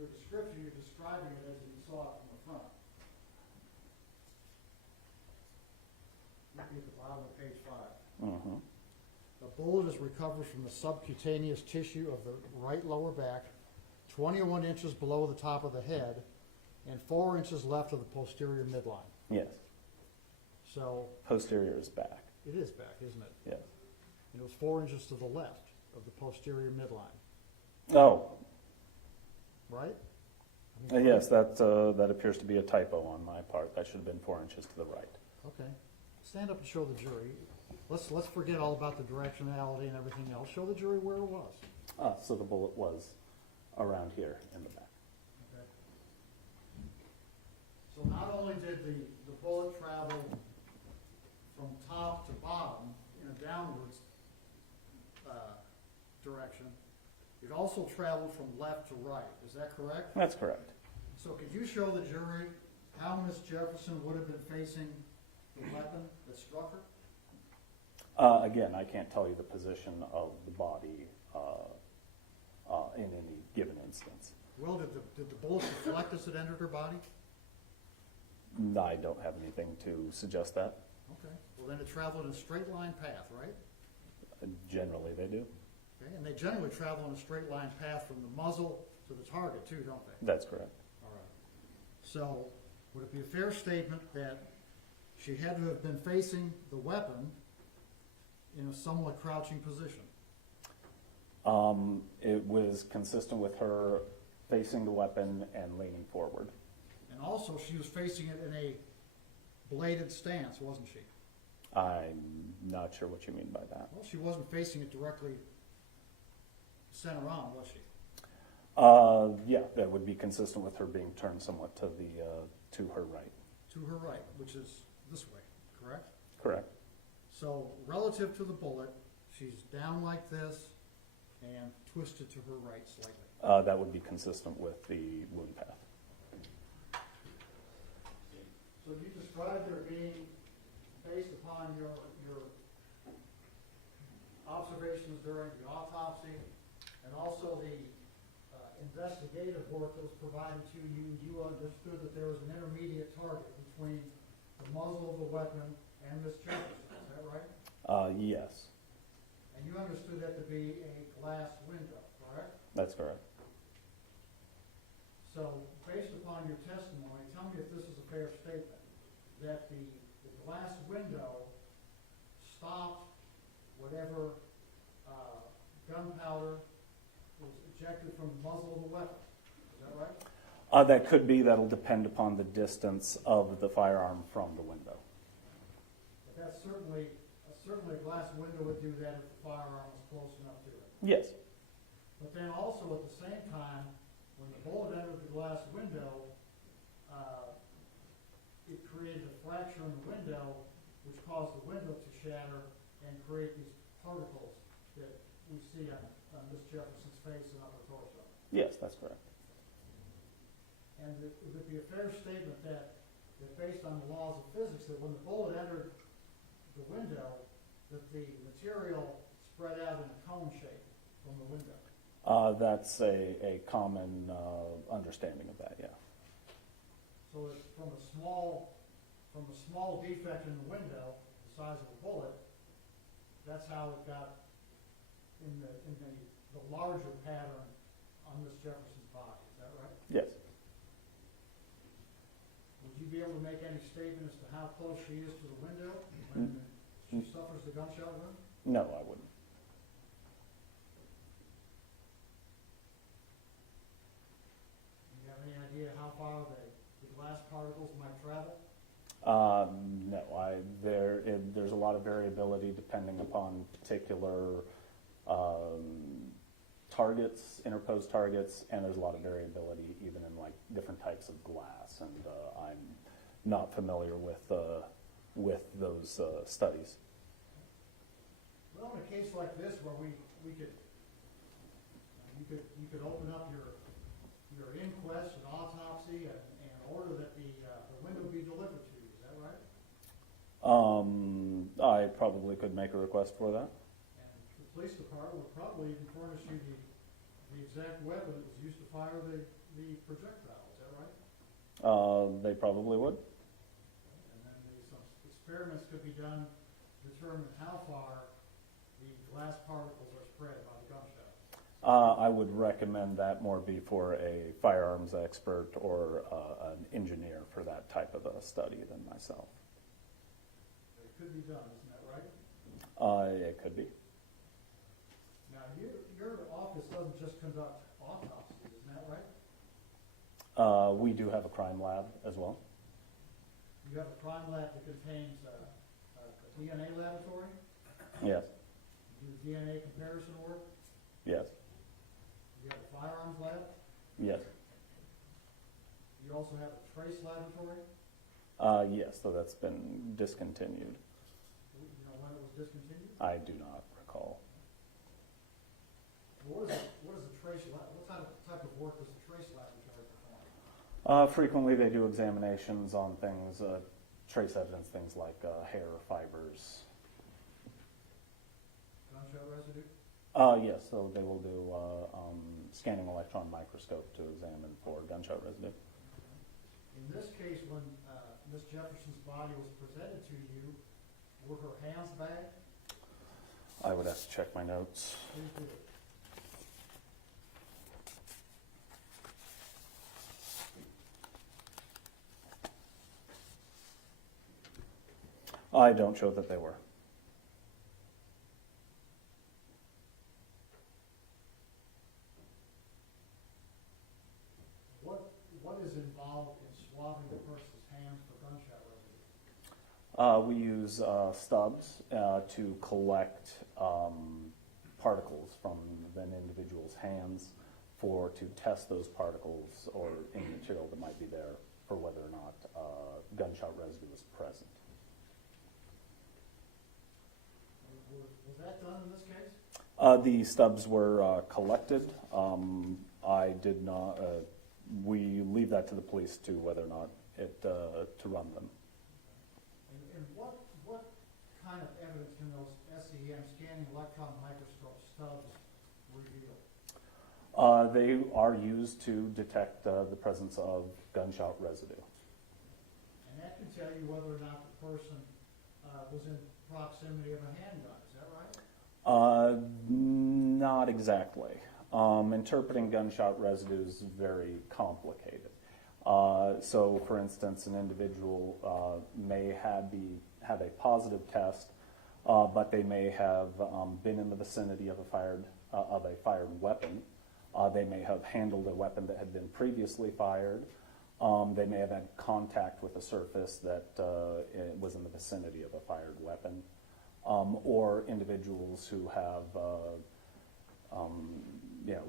description, you're describing it as you saw it from the front. Look at the bottom of page 5. Mm-hmm. The bullet is recovered from the subcutaneous tissue of the right lower back, 21 inches below the top of the head, and 4 inches left of the posterior midline. Yes. So Posterior is back. it is back, isn't it? Yes. And it was 4 inches to the left of the posterior midline, Oh, right? I mean, yes, that appears to be a typo on my part. That should have been 4 inches to the right. Okay. Stand up and show the jury. Let's forget all about the directionality and everything else. Show the jury where it was. So the bullet was around here in the back. Okay. So not only did the bullet travel from top to bottom in a downwards direction, it also traveled from left to right. Is that correct? That's correct. So could you show the jury how Miss Jefferson would have been facing the weapon that struck her? Again, I can't tell you the position of the body in any given instance. Well, did the bullet deflect as it entered her body? I don't have anything to suggest that. Okay. Well, then it traveled in a straight line path, right? Generally, they do. Okay. And they generally travel in a straight line path from the muzzle to the target, too, don't they? That's correct. All right. So, would it be a fair statement that she had to have been facing the weapon in a somewhat crouching position? It was consistent with her facing the weapon and leaning forward. And also, she was facing it in a bladed stance, wasn't she? I'm not sure what you mean by that. Well, she wasn't facing it directly center on, was she? Yeah, that would be consistent with her being turned somewhat to her right. To her right, which is this way, correct? Correct. So, relative to the bullet, she's down like this and twisted to her right slightly. That would be consistent with the wound path. So you described her being based upon your observations during the autopsy and also the investigative work that was provided to you. You understood that there was an intermediate target between the muzzle of the weapon and Miss Jefferson, is that right? Yes, And you understood that to be a glass window, correct? that's correct. So, based upon your testimony, tell me if this is a fair statement, that the glass window stopped whatever gunpowder was ejected from the muzzle of the weapon. Is that right? That could be. That'll depend upon the distance of the firearm from the window. But that's certainly a glass window would do that if the firearm was close enough to it. Yes. But then also at the same time, when the bullet entered the glass window, it created a fracture in the window, which caused the window to shatter and create these particles that we see on Miss Jefferson's face and upper torso. Yes, that's correct. And it would be a fair statement that based on the laws of physics, that when the bullet entered the window, that the material spread out in a cone shape from the window. That's a common understanding of that, yeah. So that from a small defect in the window, the size of a bullet, that's how it got in the larger pattern on Miss Jefferson's body. Is that right? Yes. Would you be able to make any statement as to how close she is to the window when she suffers the gunshot wound? No, I wouldn't. Do you have any idea how far the glass particles might travel? No, there's a lot of variability depending upon particular targets, interposed targets, and there's a lot of variability even in like different types of glass, and I'm not familiar with those studies. Well, in a case like this where you could open up your inquest and autopsy and order that the window be delivered to you, is that right? I probably could make a request for that. And the police department would probably even furnish you the exact weapon that was used to fire the projectile, is that right? They probably would. And then some experiments could be done to determine how far the glass particles are spread by the gunshot. I would recommend that more be for a firearms expert or an engineer for that type of a study than myself. It could be done, isn't that right? It could be. Now, your office doesn't just conduct autopsies, isn't that right? We do have a crime lab as well. You have a crime lab that contains a DNA laboratory, Yes, you do DNA comparison work, yes, you have a firearms lab, yes. you also have a trace laboratory. Yes, so that's been discontinued. You know when it was discontinued? I do not recall. What is a trace lab, what type of work does a trace laboratory perform? Frequently, they do examinations on things, trace evidence, things like hair, fibers. Gunshot residue? Yes, so they will do scanning electron microscope to examine for gunshot residue. In this case, when Ms. Jefferson's body was presented to you, were her hands bagged? I would have to check my notes. Please do. I don't show that they were. What is involved in swabbing the person's hands for gunshot residue? We use stubs to collect particles from an individual's hands to test those particles or any material that might be there for whether or not gunshot residue is present. Was that done in this case? The stubs were collected. I did not. We leave that to the police to whether or not to run them. And what kind of evidence can those SEM scanning electron microscope stubs reveal? They are used to detect the presence of gunshot residue. And that can tell you whether or not the person was in proximity of a handgun, is that right? Not exactly. Interpreting gunshot residue is very complicated. So, for instance, an individual may have a positive test, but they may have been in the vicinity of a fired weapon. They may have handled a weapon that had been previously fired. They may have had contact with a surface that was in the vicinity of a fired weapon. Or individuals who have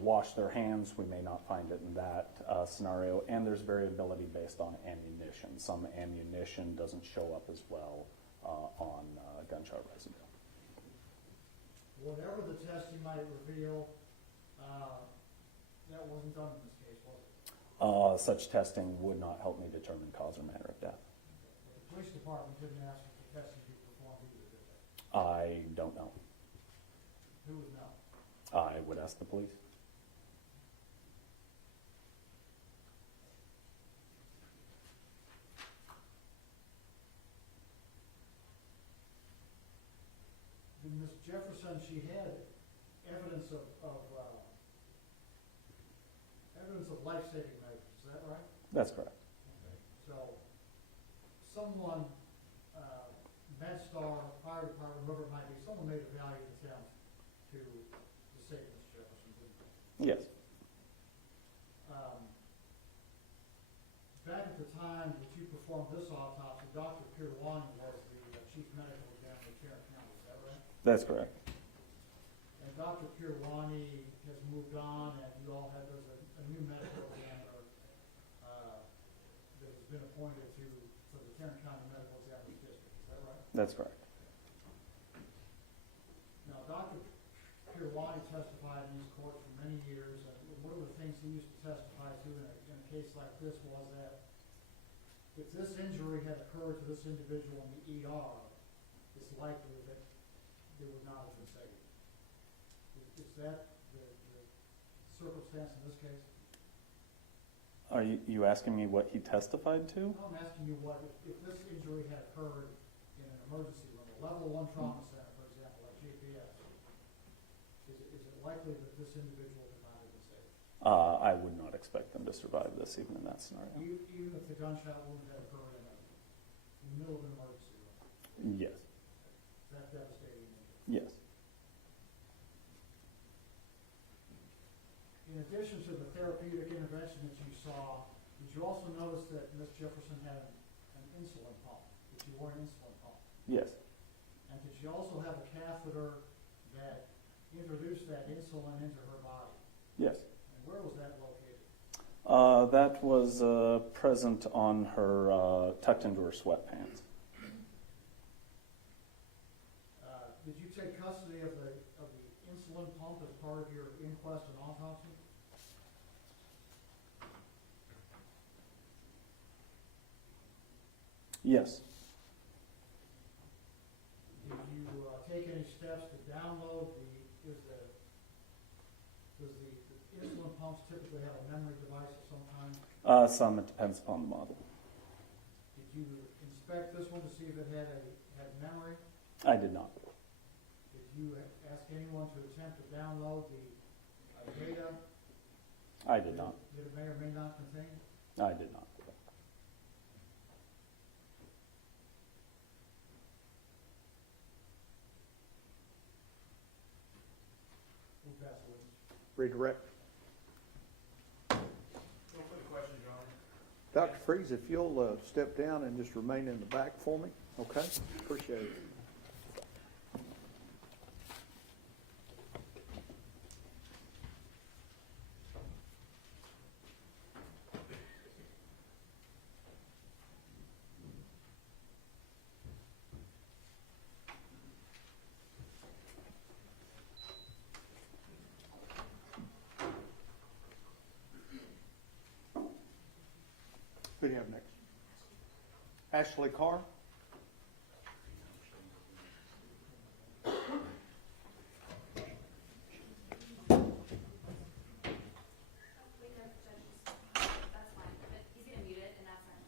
washed their hands, we may not find it in that scenario. And there's variability based on ammunition. Some ammunition doesn't show up as well on gunshot residue. Whatever the testing might reveal, that wasn't done in this case, was it? Such testing would not help me determine cause or manner of death. The police department didn't ask if the testing be performed either, did they? I don't know. Who would know? I would ask the police. Ms. Jefferson, she had evidence of life-saving measures, is that right? That's correct. Okay. So, someone, MedStar, fire department, whoever it might be, someone made a valiant attempt to save Ms. Jefferson, didn't they? Yes. Back at the time that you performed this autopsy, Dr. Pirwani was the chief medical examiner of Tarrant County, is that right? That's correct. And Dr. Pirwani has moved on, and you all have, there's a new medical examiner that has been appointed to the Tarrant County Medical Examiner's District, is that right? That's correct. Now, Dr. Pirwani testified in these courts for many years, and one of the things he used to testify to in a case like this was that if this injury had occurred to this individual in the ER, it's likely that they would not have been saved. Is that the circumstance in this case? Are you asking me what he testified to? I'm asking you what, if this injury had occurred in an emergency room, a level 1 trauma center, for example, like JPS, likely that this individual could not have been saved? I would not expect them to survive this, even in that scenario. Even if the gunshot wound had occurred in the middle of an emergency room, Yes, that devastating. yes. In addition to the therapeutic intervention that you saw, did you also notice that Ms. Jefferson had an insulin pump? That you wore an insulin pump? Yes. And did you also have a catheter that introduced that insulin into her body? Yes. And where was that located? That was present on her, tucked into her sweatpants. Did you take custody of the insulin pump as part of your inquest and autopsy? Yes. Did you take any steps to download does the insulin pumps typically have a memory device of some kind? Some, it depends upon the model. Did you inspect this one to see if it had memory? I did not. Did you ask anyone to attempt to download the data? I did not. That it may or may not contain? I did not. We'll pass the witness. Redirect. No further questions, Your Honor. Dr. Freeze, if you'll step down and just remain in the back for me, okay? Appreciate it. Who do you have next? Ashley Carr? That's fine, but he's gonna mute it, and that's fine.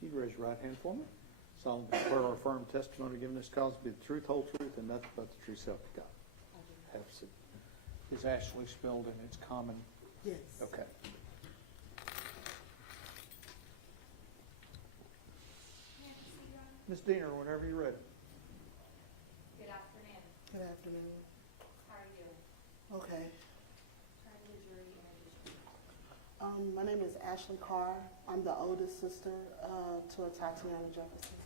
Can you raise your right hand for me? Solemnly swear or affirm testimony given this cause to be the truth, whole truth, and nothing but the true self of God. Have a seat. Is Ashley spelled in its common? Yes. Okay. Ms. Diener, whenever you're ready. Good afternoon. Good afternoon. How are you? Okay. Turn to the jury introduce you. My name is Ashley Carr. I'm the oldest sister to Atatiana Jefferson.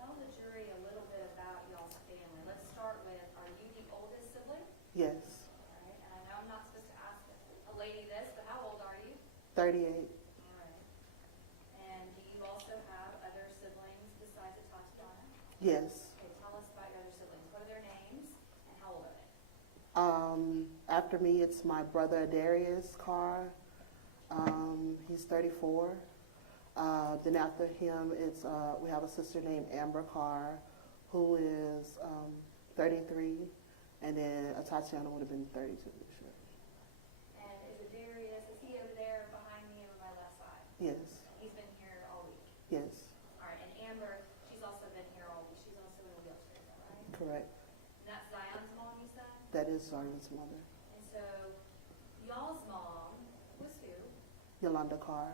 Tell the jury a little bit about y'all's family. Let's start with, are you the oldest sibling? Yes. All right, and I know I'm not supposed to ask a lady this, but how old are you? 38. All right. And do you also have other siblings besides Atatiana? Yes. Okay, tell us about your other siblings. What are their names and how old are they? After me, it's my brother Darius Carr. He's 34. Then after him, it's we have a sister named Amber Carr, who is 33, and then Atatiana would have been 32 this year. And is it Darius, is he over there behind me or my left side? Yes. He's been here all week. Yes. All right, and Amber, she's also been here all week. She's also in a wheelchair, is that right? Correct. And that's Zion's mom, you said? That is Zion's mother, And so, y'all's mom was who? Yolanda Carr.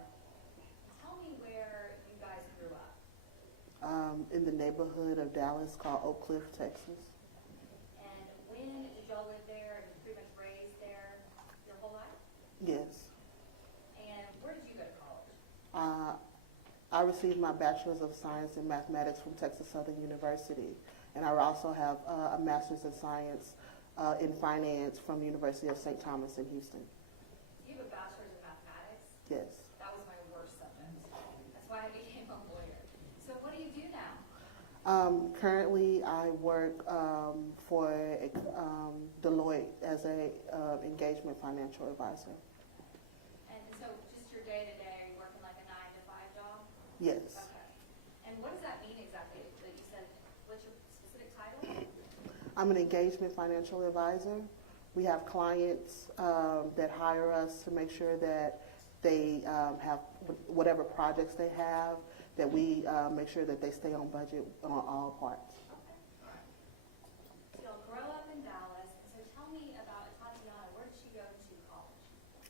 Tell me where you guys grew up. In the neighborhood of Dallas called Oak Cliff, Texas. And when did y'all live there and pretty much raised there your whole life? Yes. And where did you go to college? I received my Bachelor's of Science in Mathematics from Texas Southern University, and I also have a Master's of Science in Finance from the University of St. Thomas in Houston. You have a bachelor's in mathematics? Yes. That was my worst subject. That's why I became a lawyer. So what do you do now? Currently, I work for Deloitte as a engagement financial advisor. And so just your day-to-day, are you working like a 9-to-5 job? Yes. Okay. And what does that mean exactly that you said? What's your specific title? I'm an engagement financial advisor. We have clients that hire us to make sure that they have whatever projects they have, that we make sure that they stay on budget on all parts. So you'll grow up in Dallas, so tell me about Atatiana. Where did she go to college?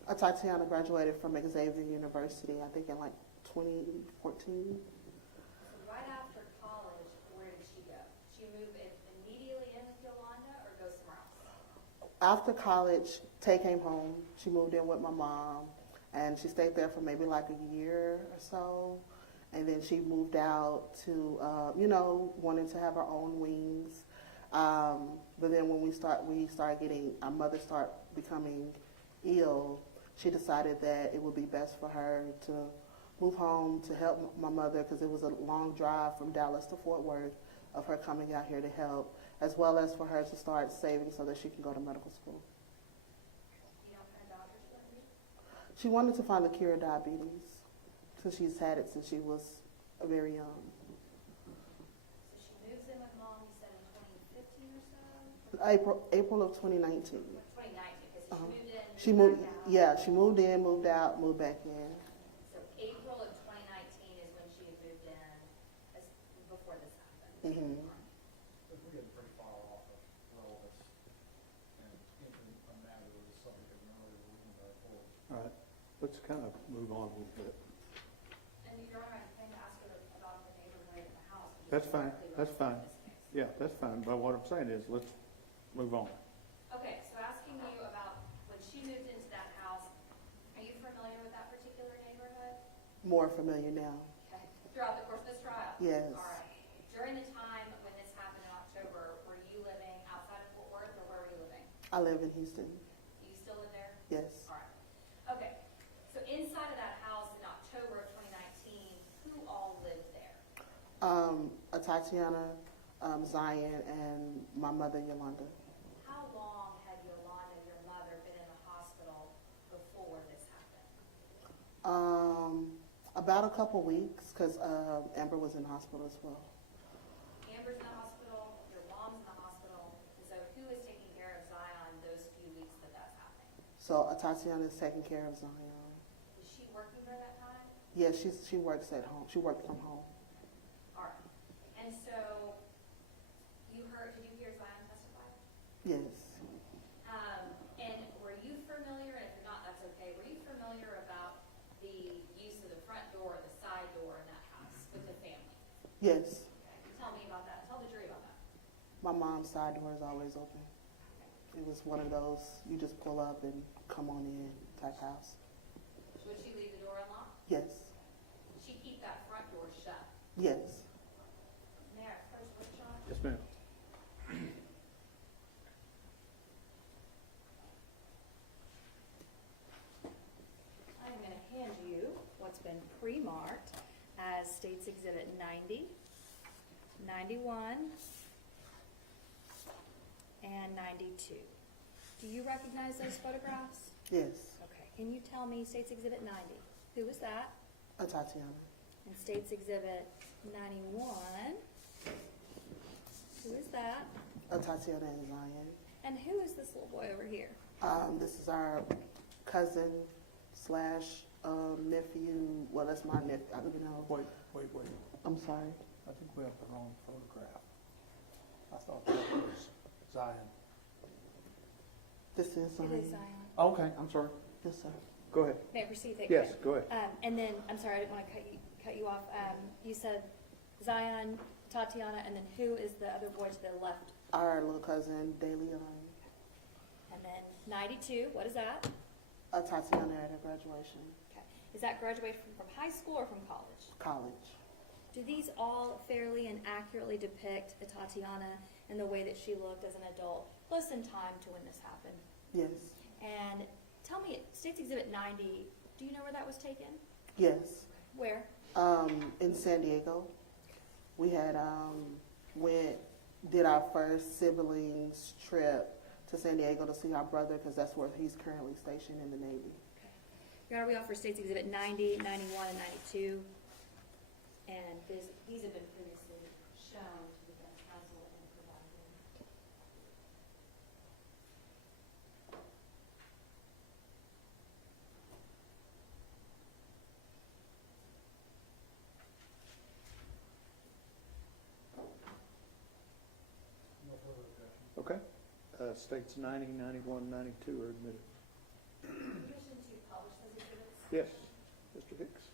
Atatiana graduated from Xavier University, I think in like 2014. So right after college, where did she go? She move immediately in with Yolanda or go somewhere else? After college, Tay came home. She moved in with my mom, and she stayed there for maybe like a year or so. And then she moved out to, wanting to have her own wings. But then when we started getting, our mother started becoming ill, she decided that it would be best for her to move home to help my mother, because it was a long drive from Dallas to Fort Worth of her coming out here to help, as well as for her to start saving so that she can go to medical school. You know what kind of doctor she wanted to be? She wanted to find the cure of diabetes, because she's had it since she was very young. So she moves in with mom, you said in 2015 or so? April of 2019. 2019, because Uh-huh. she moved in. She moved, yeah, she moved in, moved out, moved back in. So April of 2019 is when she had moved in, before this happened. Mm-hmm. But we're getting pretty far off of relevance and into a matter of the subject of murder, we're moving very forward. All right, let's kind of move on a little bit. And Your Honor, I came to ask her about the neighborhood and the house. which is That's fine, directly that's relevant fine. to this case. Yeah, that's fine, but what I'm saying is, let's move on. Okay, so asking you about when she moved into that house, are you familiar with that particular neighborhood? More familiar now. Okay. Throughout the course of this trial? Yes. All right. During the time when this happened in October, were you living outside of Fort Worth or where were you living? I live in Houston. Do you still live there? Yes. All right. Okay. So inside of that house in October of 2019, who all lived there? Atatiana, Zion, and my mother, Yolanda. How long had Yolanda, your mother, been in the hospital before this happened? About a couple weeks, because Amber was in hospital as well. Amber's in the hospital, your mom's in the hospital, and so who is taking care of Zion those few weeks that that's happening? So Atatiana is taking care of Zion. Is she working during that time? Yeah, she works at home. She worked from home. All right. And so did you hear Zion testify? Yes. And were you familiar, and if you're not, that's okay, were you familiar about the use of the front door or the side door in that house with the family? Yes. Okay. Tell me about that. Tell the jury about that. My mom's side door is always open. It was one of those, you just pull up and come on in type house. Would she leave the door unlocked? Yes. Would she keep that front door shut? Yes. May I approach with John? Yes, ma'am. I'm going to hand you what's been pre-marked as States Exhibit 90, 91, and 92. Do you recognize those photographs? Yes. Okay, can you tell me States Exhibit 90? Who was that? Atatiana. And States Exhibit 91, who is that? Atatiana and Zion. And who is this little boy over here? This is our cousin slash nephew. Well, that's my nephew. I don't even know. Wait. I'm sorry. I think we have the wrong photograph. I thought that was Zion. This is Zion. It is Zion. Okay, I'm sorry. Yes, sir. Go ahead. May I proceed? Thank Yes, you. go ahead. And then, I'm sorry, I didn't want to cut you off. You said Zion, Tatiana, and then who is the other boy to the left? Our little cousin, DeLeon. And then 92, what is that? Tatiana at her graduation. Okay. Is that graduation from high school or from college? College. Do these all fairly and accurately depict Tatiana in the way that she looked as an adult, close in time to when this happened? Yes. And tell me, States Exhibit 90, do you know where that was taken? Yes. Where? In San Diego. We had did our first siblings trip to San Diego to see our brother, because that's where he's currently stationed in the Navy. Your Honor, we offer States Exhibit 90, 91, and 92. And these have been previously shown to the defense counsel and provided. states 90, 91, 92 are admitted. Permission to publish those exhibits? Yes, Mr. Hicks.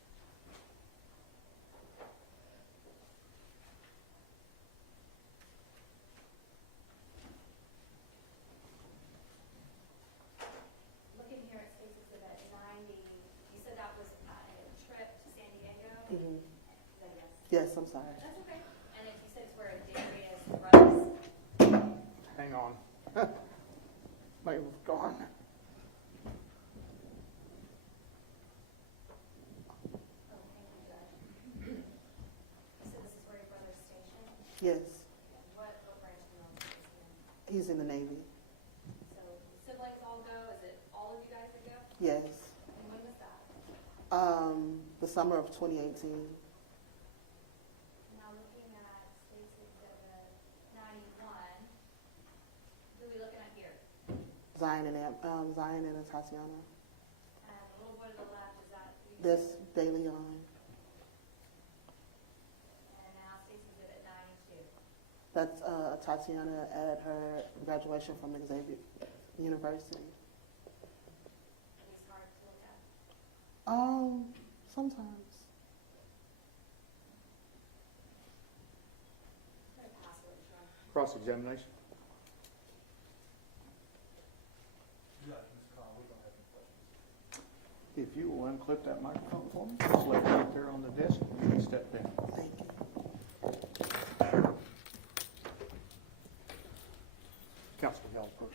Looking here at State's Exhibit 90, you said that was a trip to San Diego? Mhm. Is that a yes? Yes, I'm sorry. That's okay. And if you said it's where Darius runs, Hang on. May have gone. oh, thank you, Judge. You said this is where your brother's stationed? Yes, What branch of the military is he in? he's in the Navy. So the siblings all go? Is it all of you guys that go? Yes. And when was that? The summer of 2018. Now looking at State's Exhibit 91, who are we looking at here? Zion and Atatiana. And the little boy to the left, is that who you This said? De Leon. And now State's Exhibit 92. That's Tatiana at her graduation from Xavier University. Are these hard to look at? Sometimes. I'm going to pass it, Sean. Cross-examination. Judge, Ms. Carr, we don't have any questions. If you will unclip that microphone for me, just lay it right there on the desk, you can step down. Thank you. Councilman Gallipour.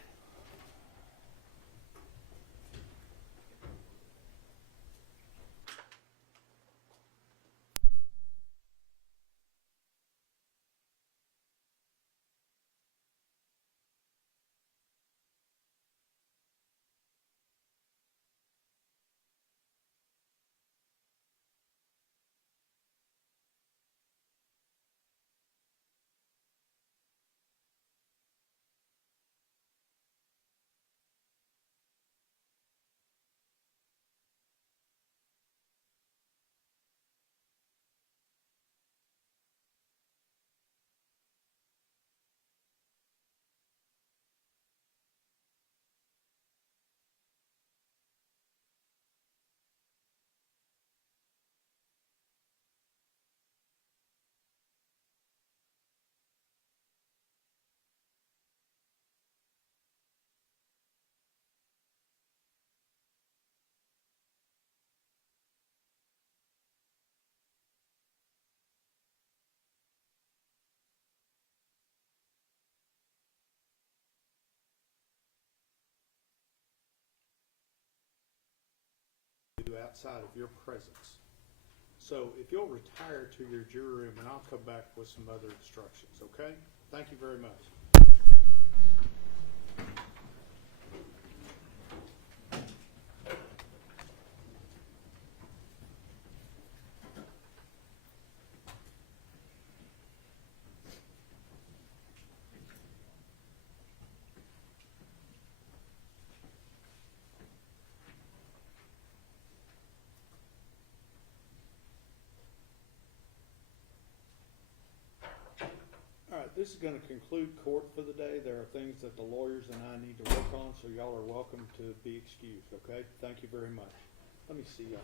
Outside of your presence. So if you'll retire to your jury room and I'll come back with some other instructions, okay? Thank you very much. All right, this is going to conclude court for the day. There are things that the lawyers and I need to work on, so y'all are welcome to be excused, okay? Thank you very much. Let me see y'all.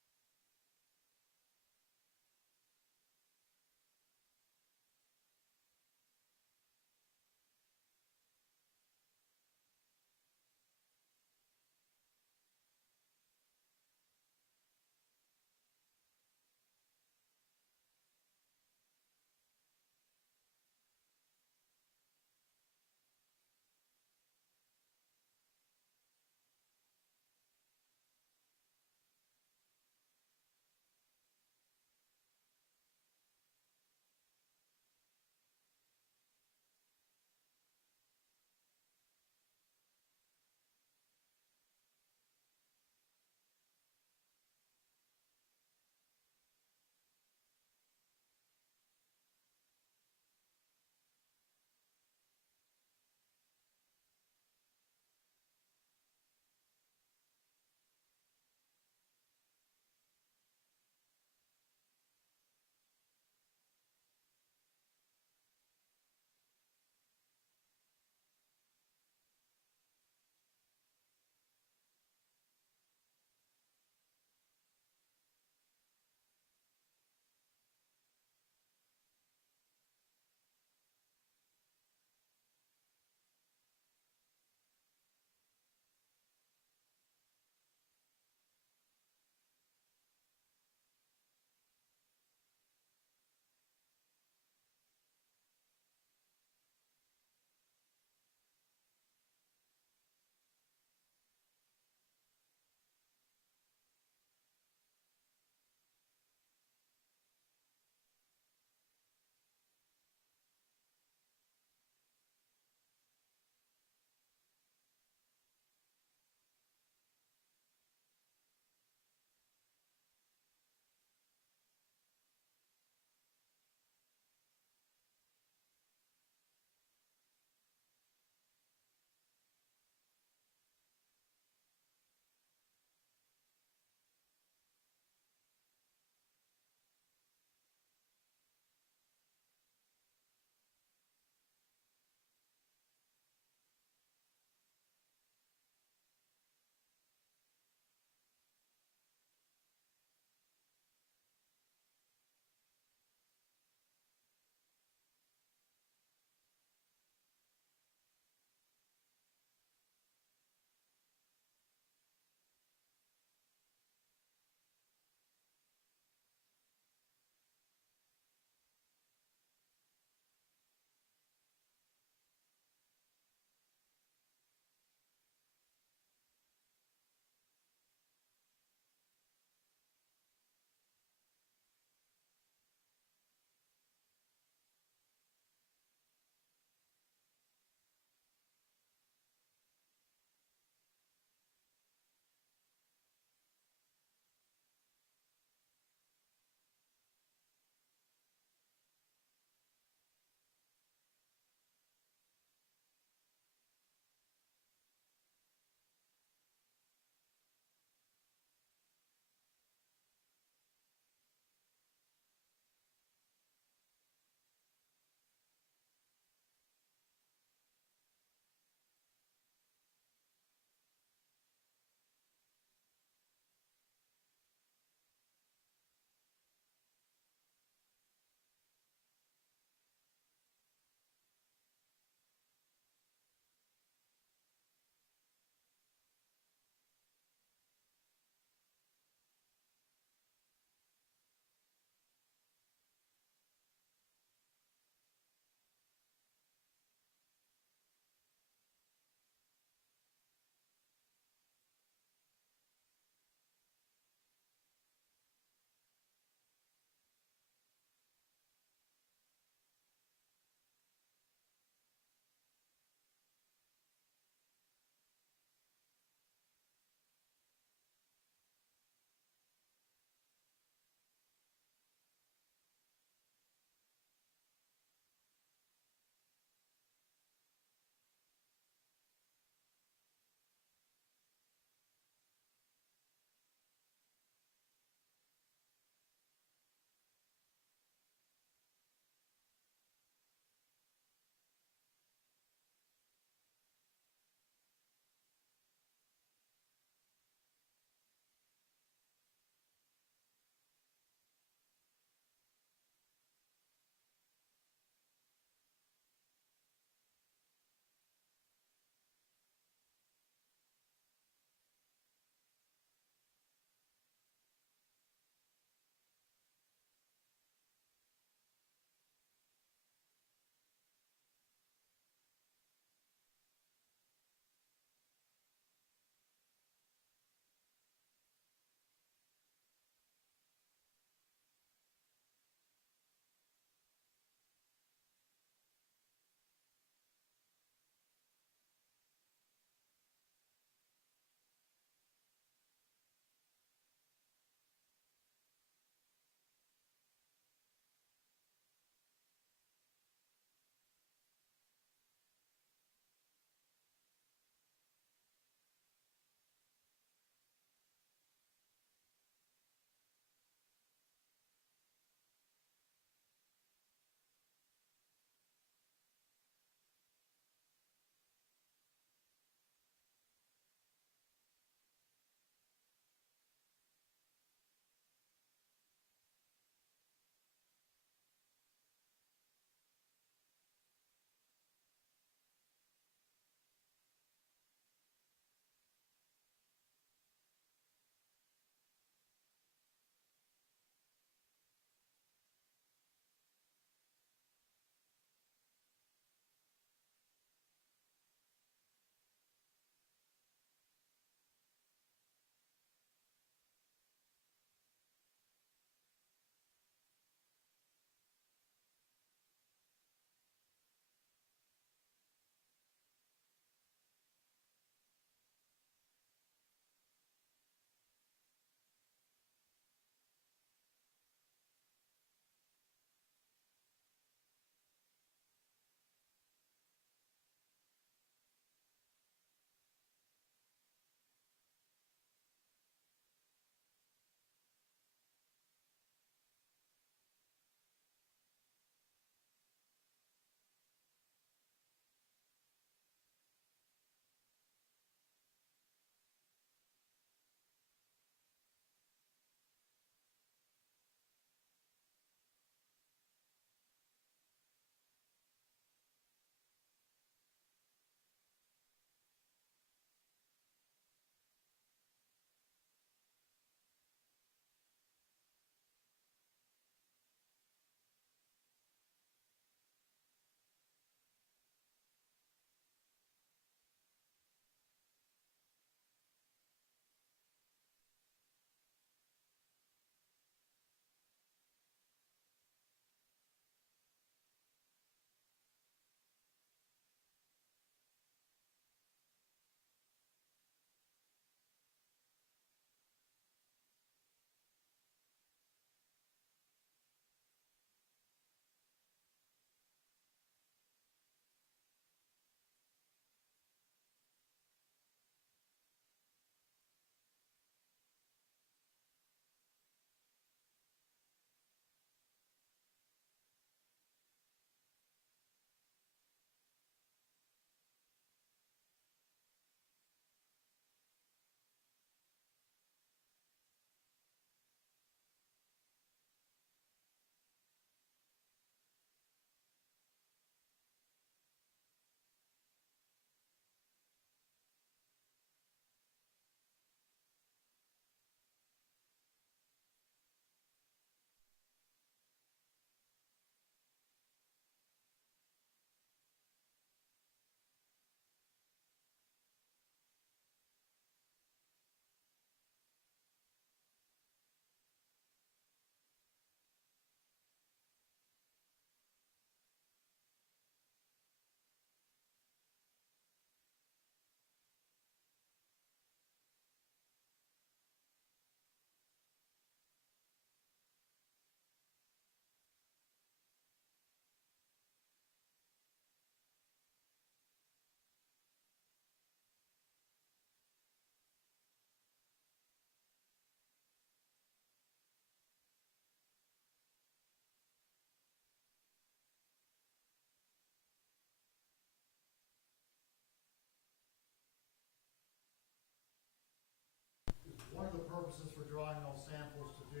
one of the purposes for drawing those samples to do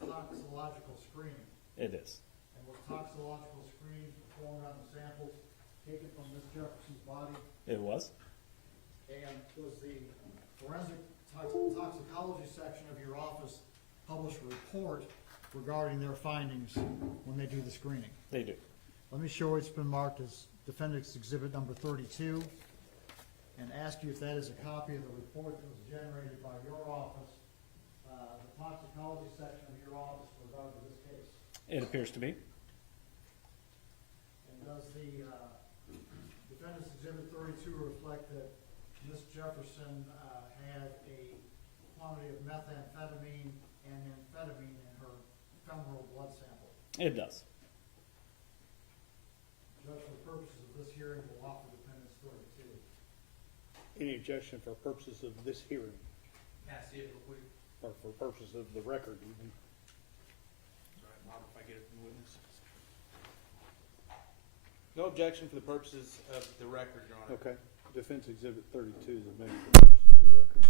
toxicological screening. It is. And was toxicological screening performed on the samples taken from Ms. Jefferson's body? It was. And was the forensic toxicology section of your office publish a report regarding their findings when they do the screening? They do. Let me show it's been marked as Defendant's Exhibit number 32 and ask you if that is a copy of the report that was generated by your office, the toxicology section of your office regarding this case. It appears to be. And does the Defendant's Exhibit 32 reflect that Ms. Jefferson had a quantity of methamphetamine and amphetamine in her femoral blood sample? It does. Judge, for purposes of this hearing, will offer Defendant's 32. Any objection for purposes of this hearing, Can I see it real quick? or for purposes of the record even? Sorry, Bob, if I get it from the witness. No objection for the purposes of the record, Your Honor. Okay. Defense Exhibit 32 is admitted for purposes of the record.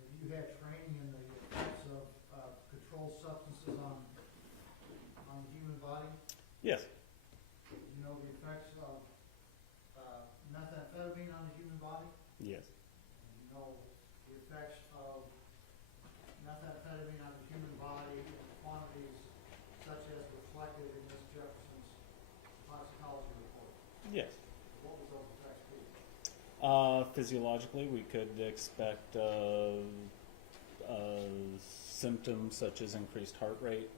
Have you had training in the effects of controlled substances on the human body? Yes. Do you know the effects of methamphetamine on the human body? Yes. And you know the effects of methamphetamine on the human body in quantities such as reflected in Ms. Jefferson's toxicology report? Yes. What would those effects be? Physiologically, we could expect symptoms such as increased heart rate,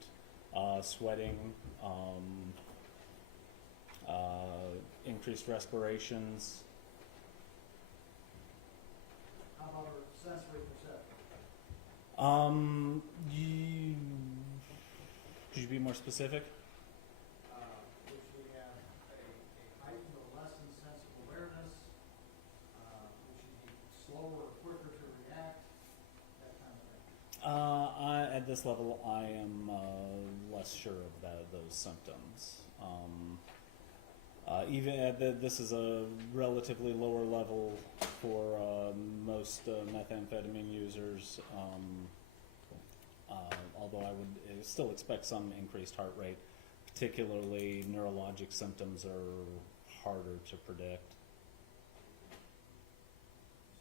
sweating, increased respirations. How about her sensory perception? Could you be more specific? Would she have a heightened or lessened sense of awareness? Would she be slower or quicker to react? That kind of thing. At this level, I am less sure of those symptoms. This is a relatively lower level for most methamphetamine users, although I would still expect some increased heart rate. Particularly neurologic symptoms are harder to predict.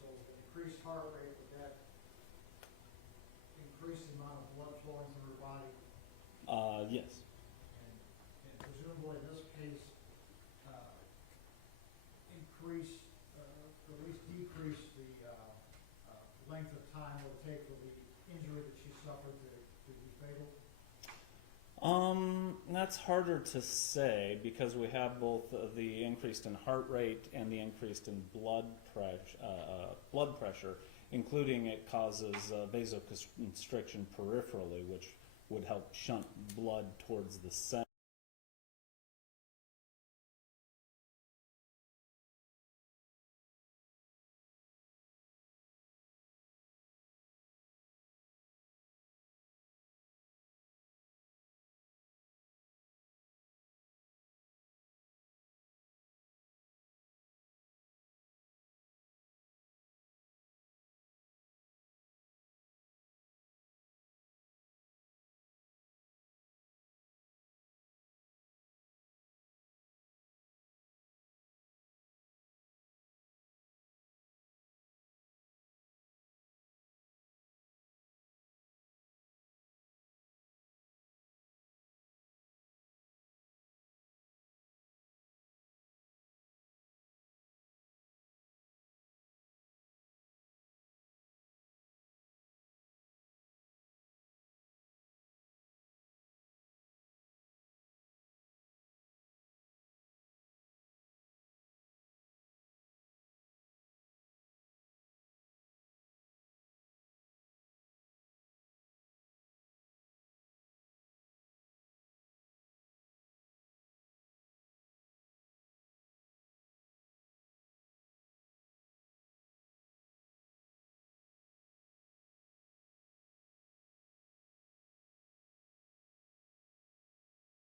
So with an increased heart rate, would that increase the amount of blood flowing through her body? Yes. And presumably in this case, increase, or at least decrease the length of time it would take for the injury that she suffered to be fatal? That's harder to say because we have both the increase in heart rate and the increase in blood pressure, including it causes vasoconstriction peripherally, which would help shunt blood towards the center.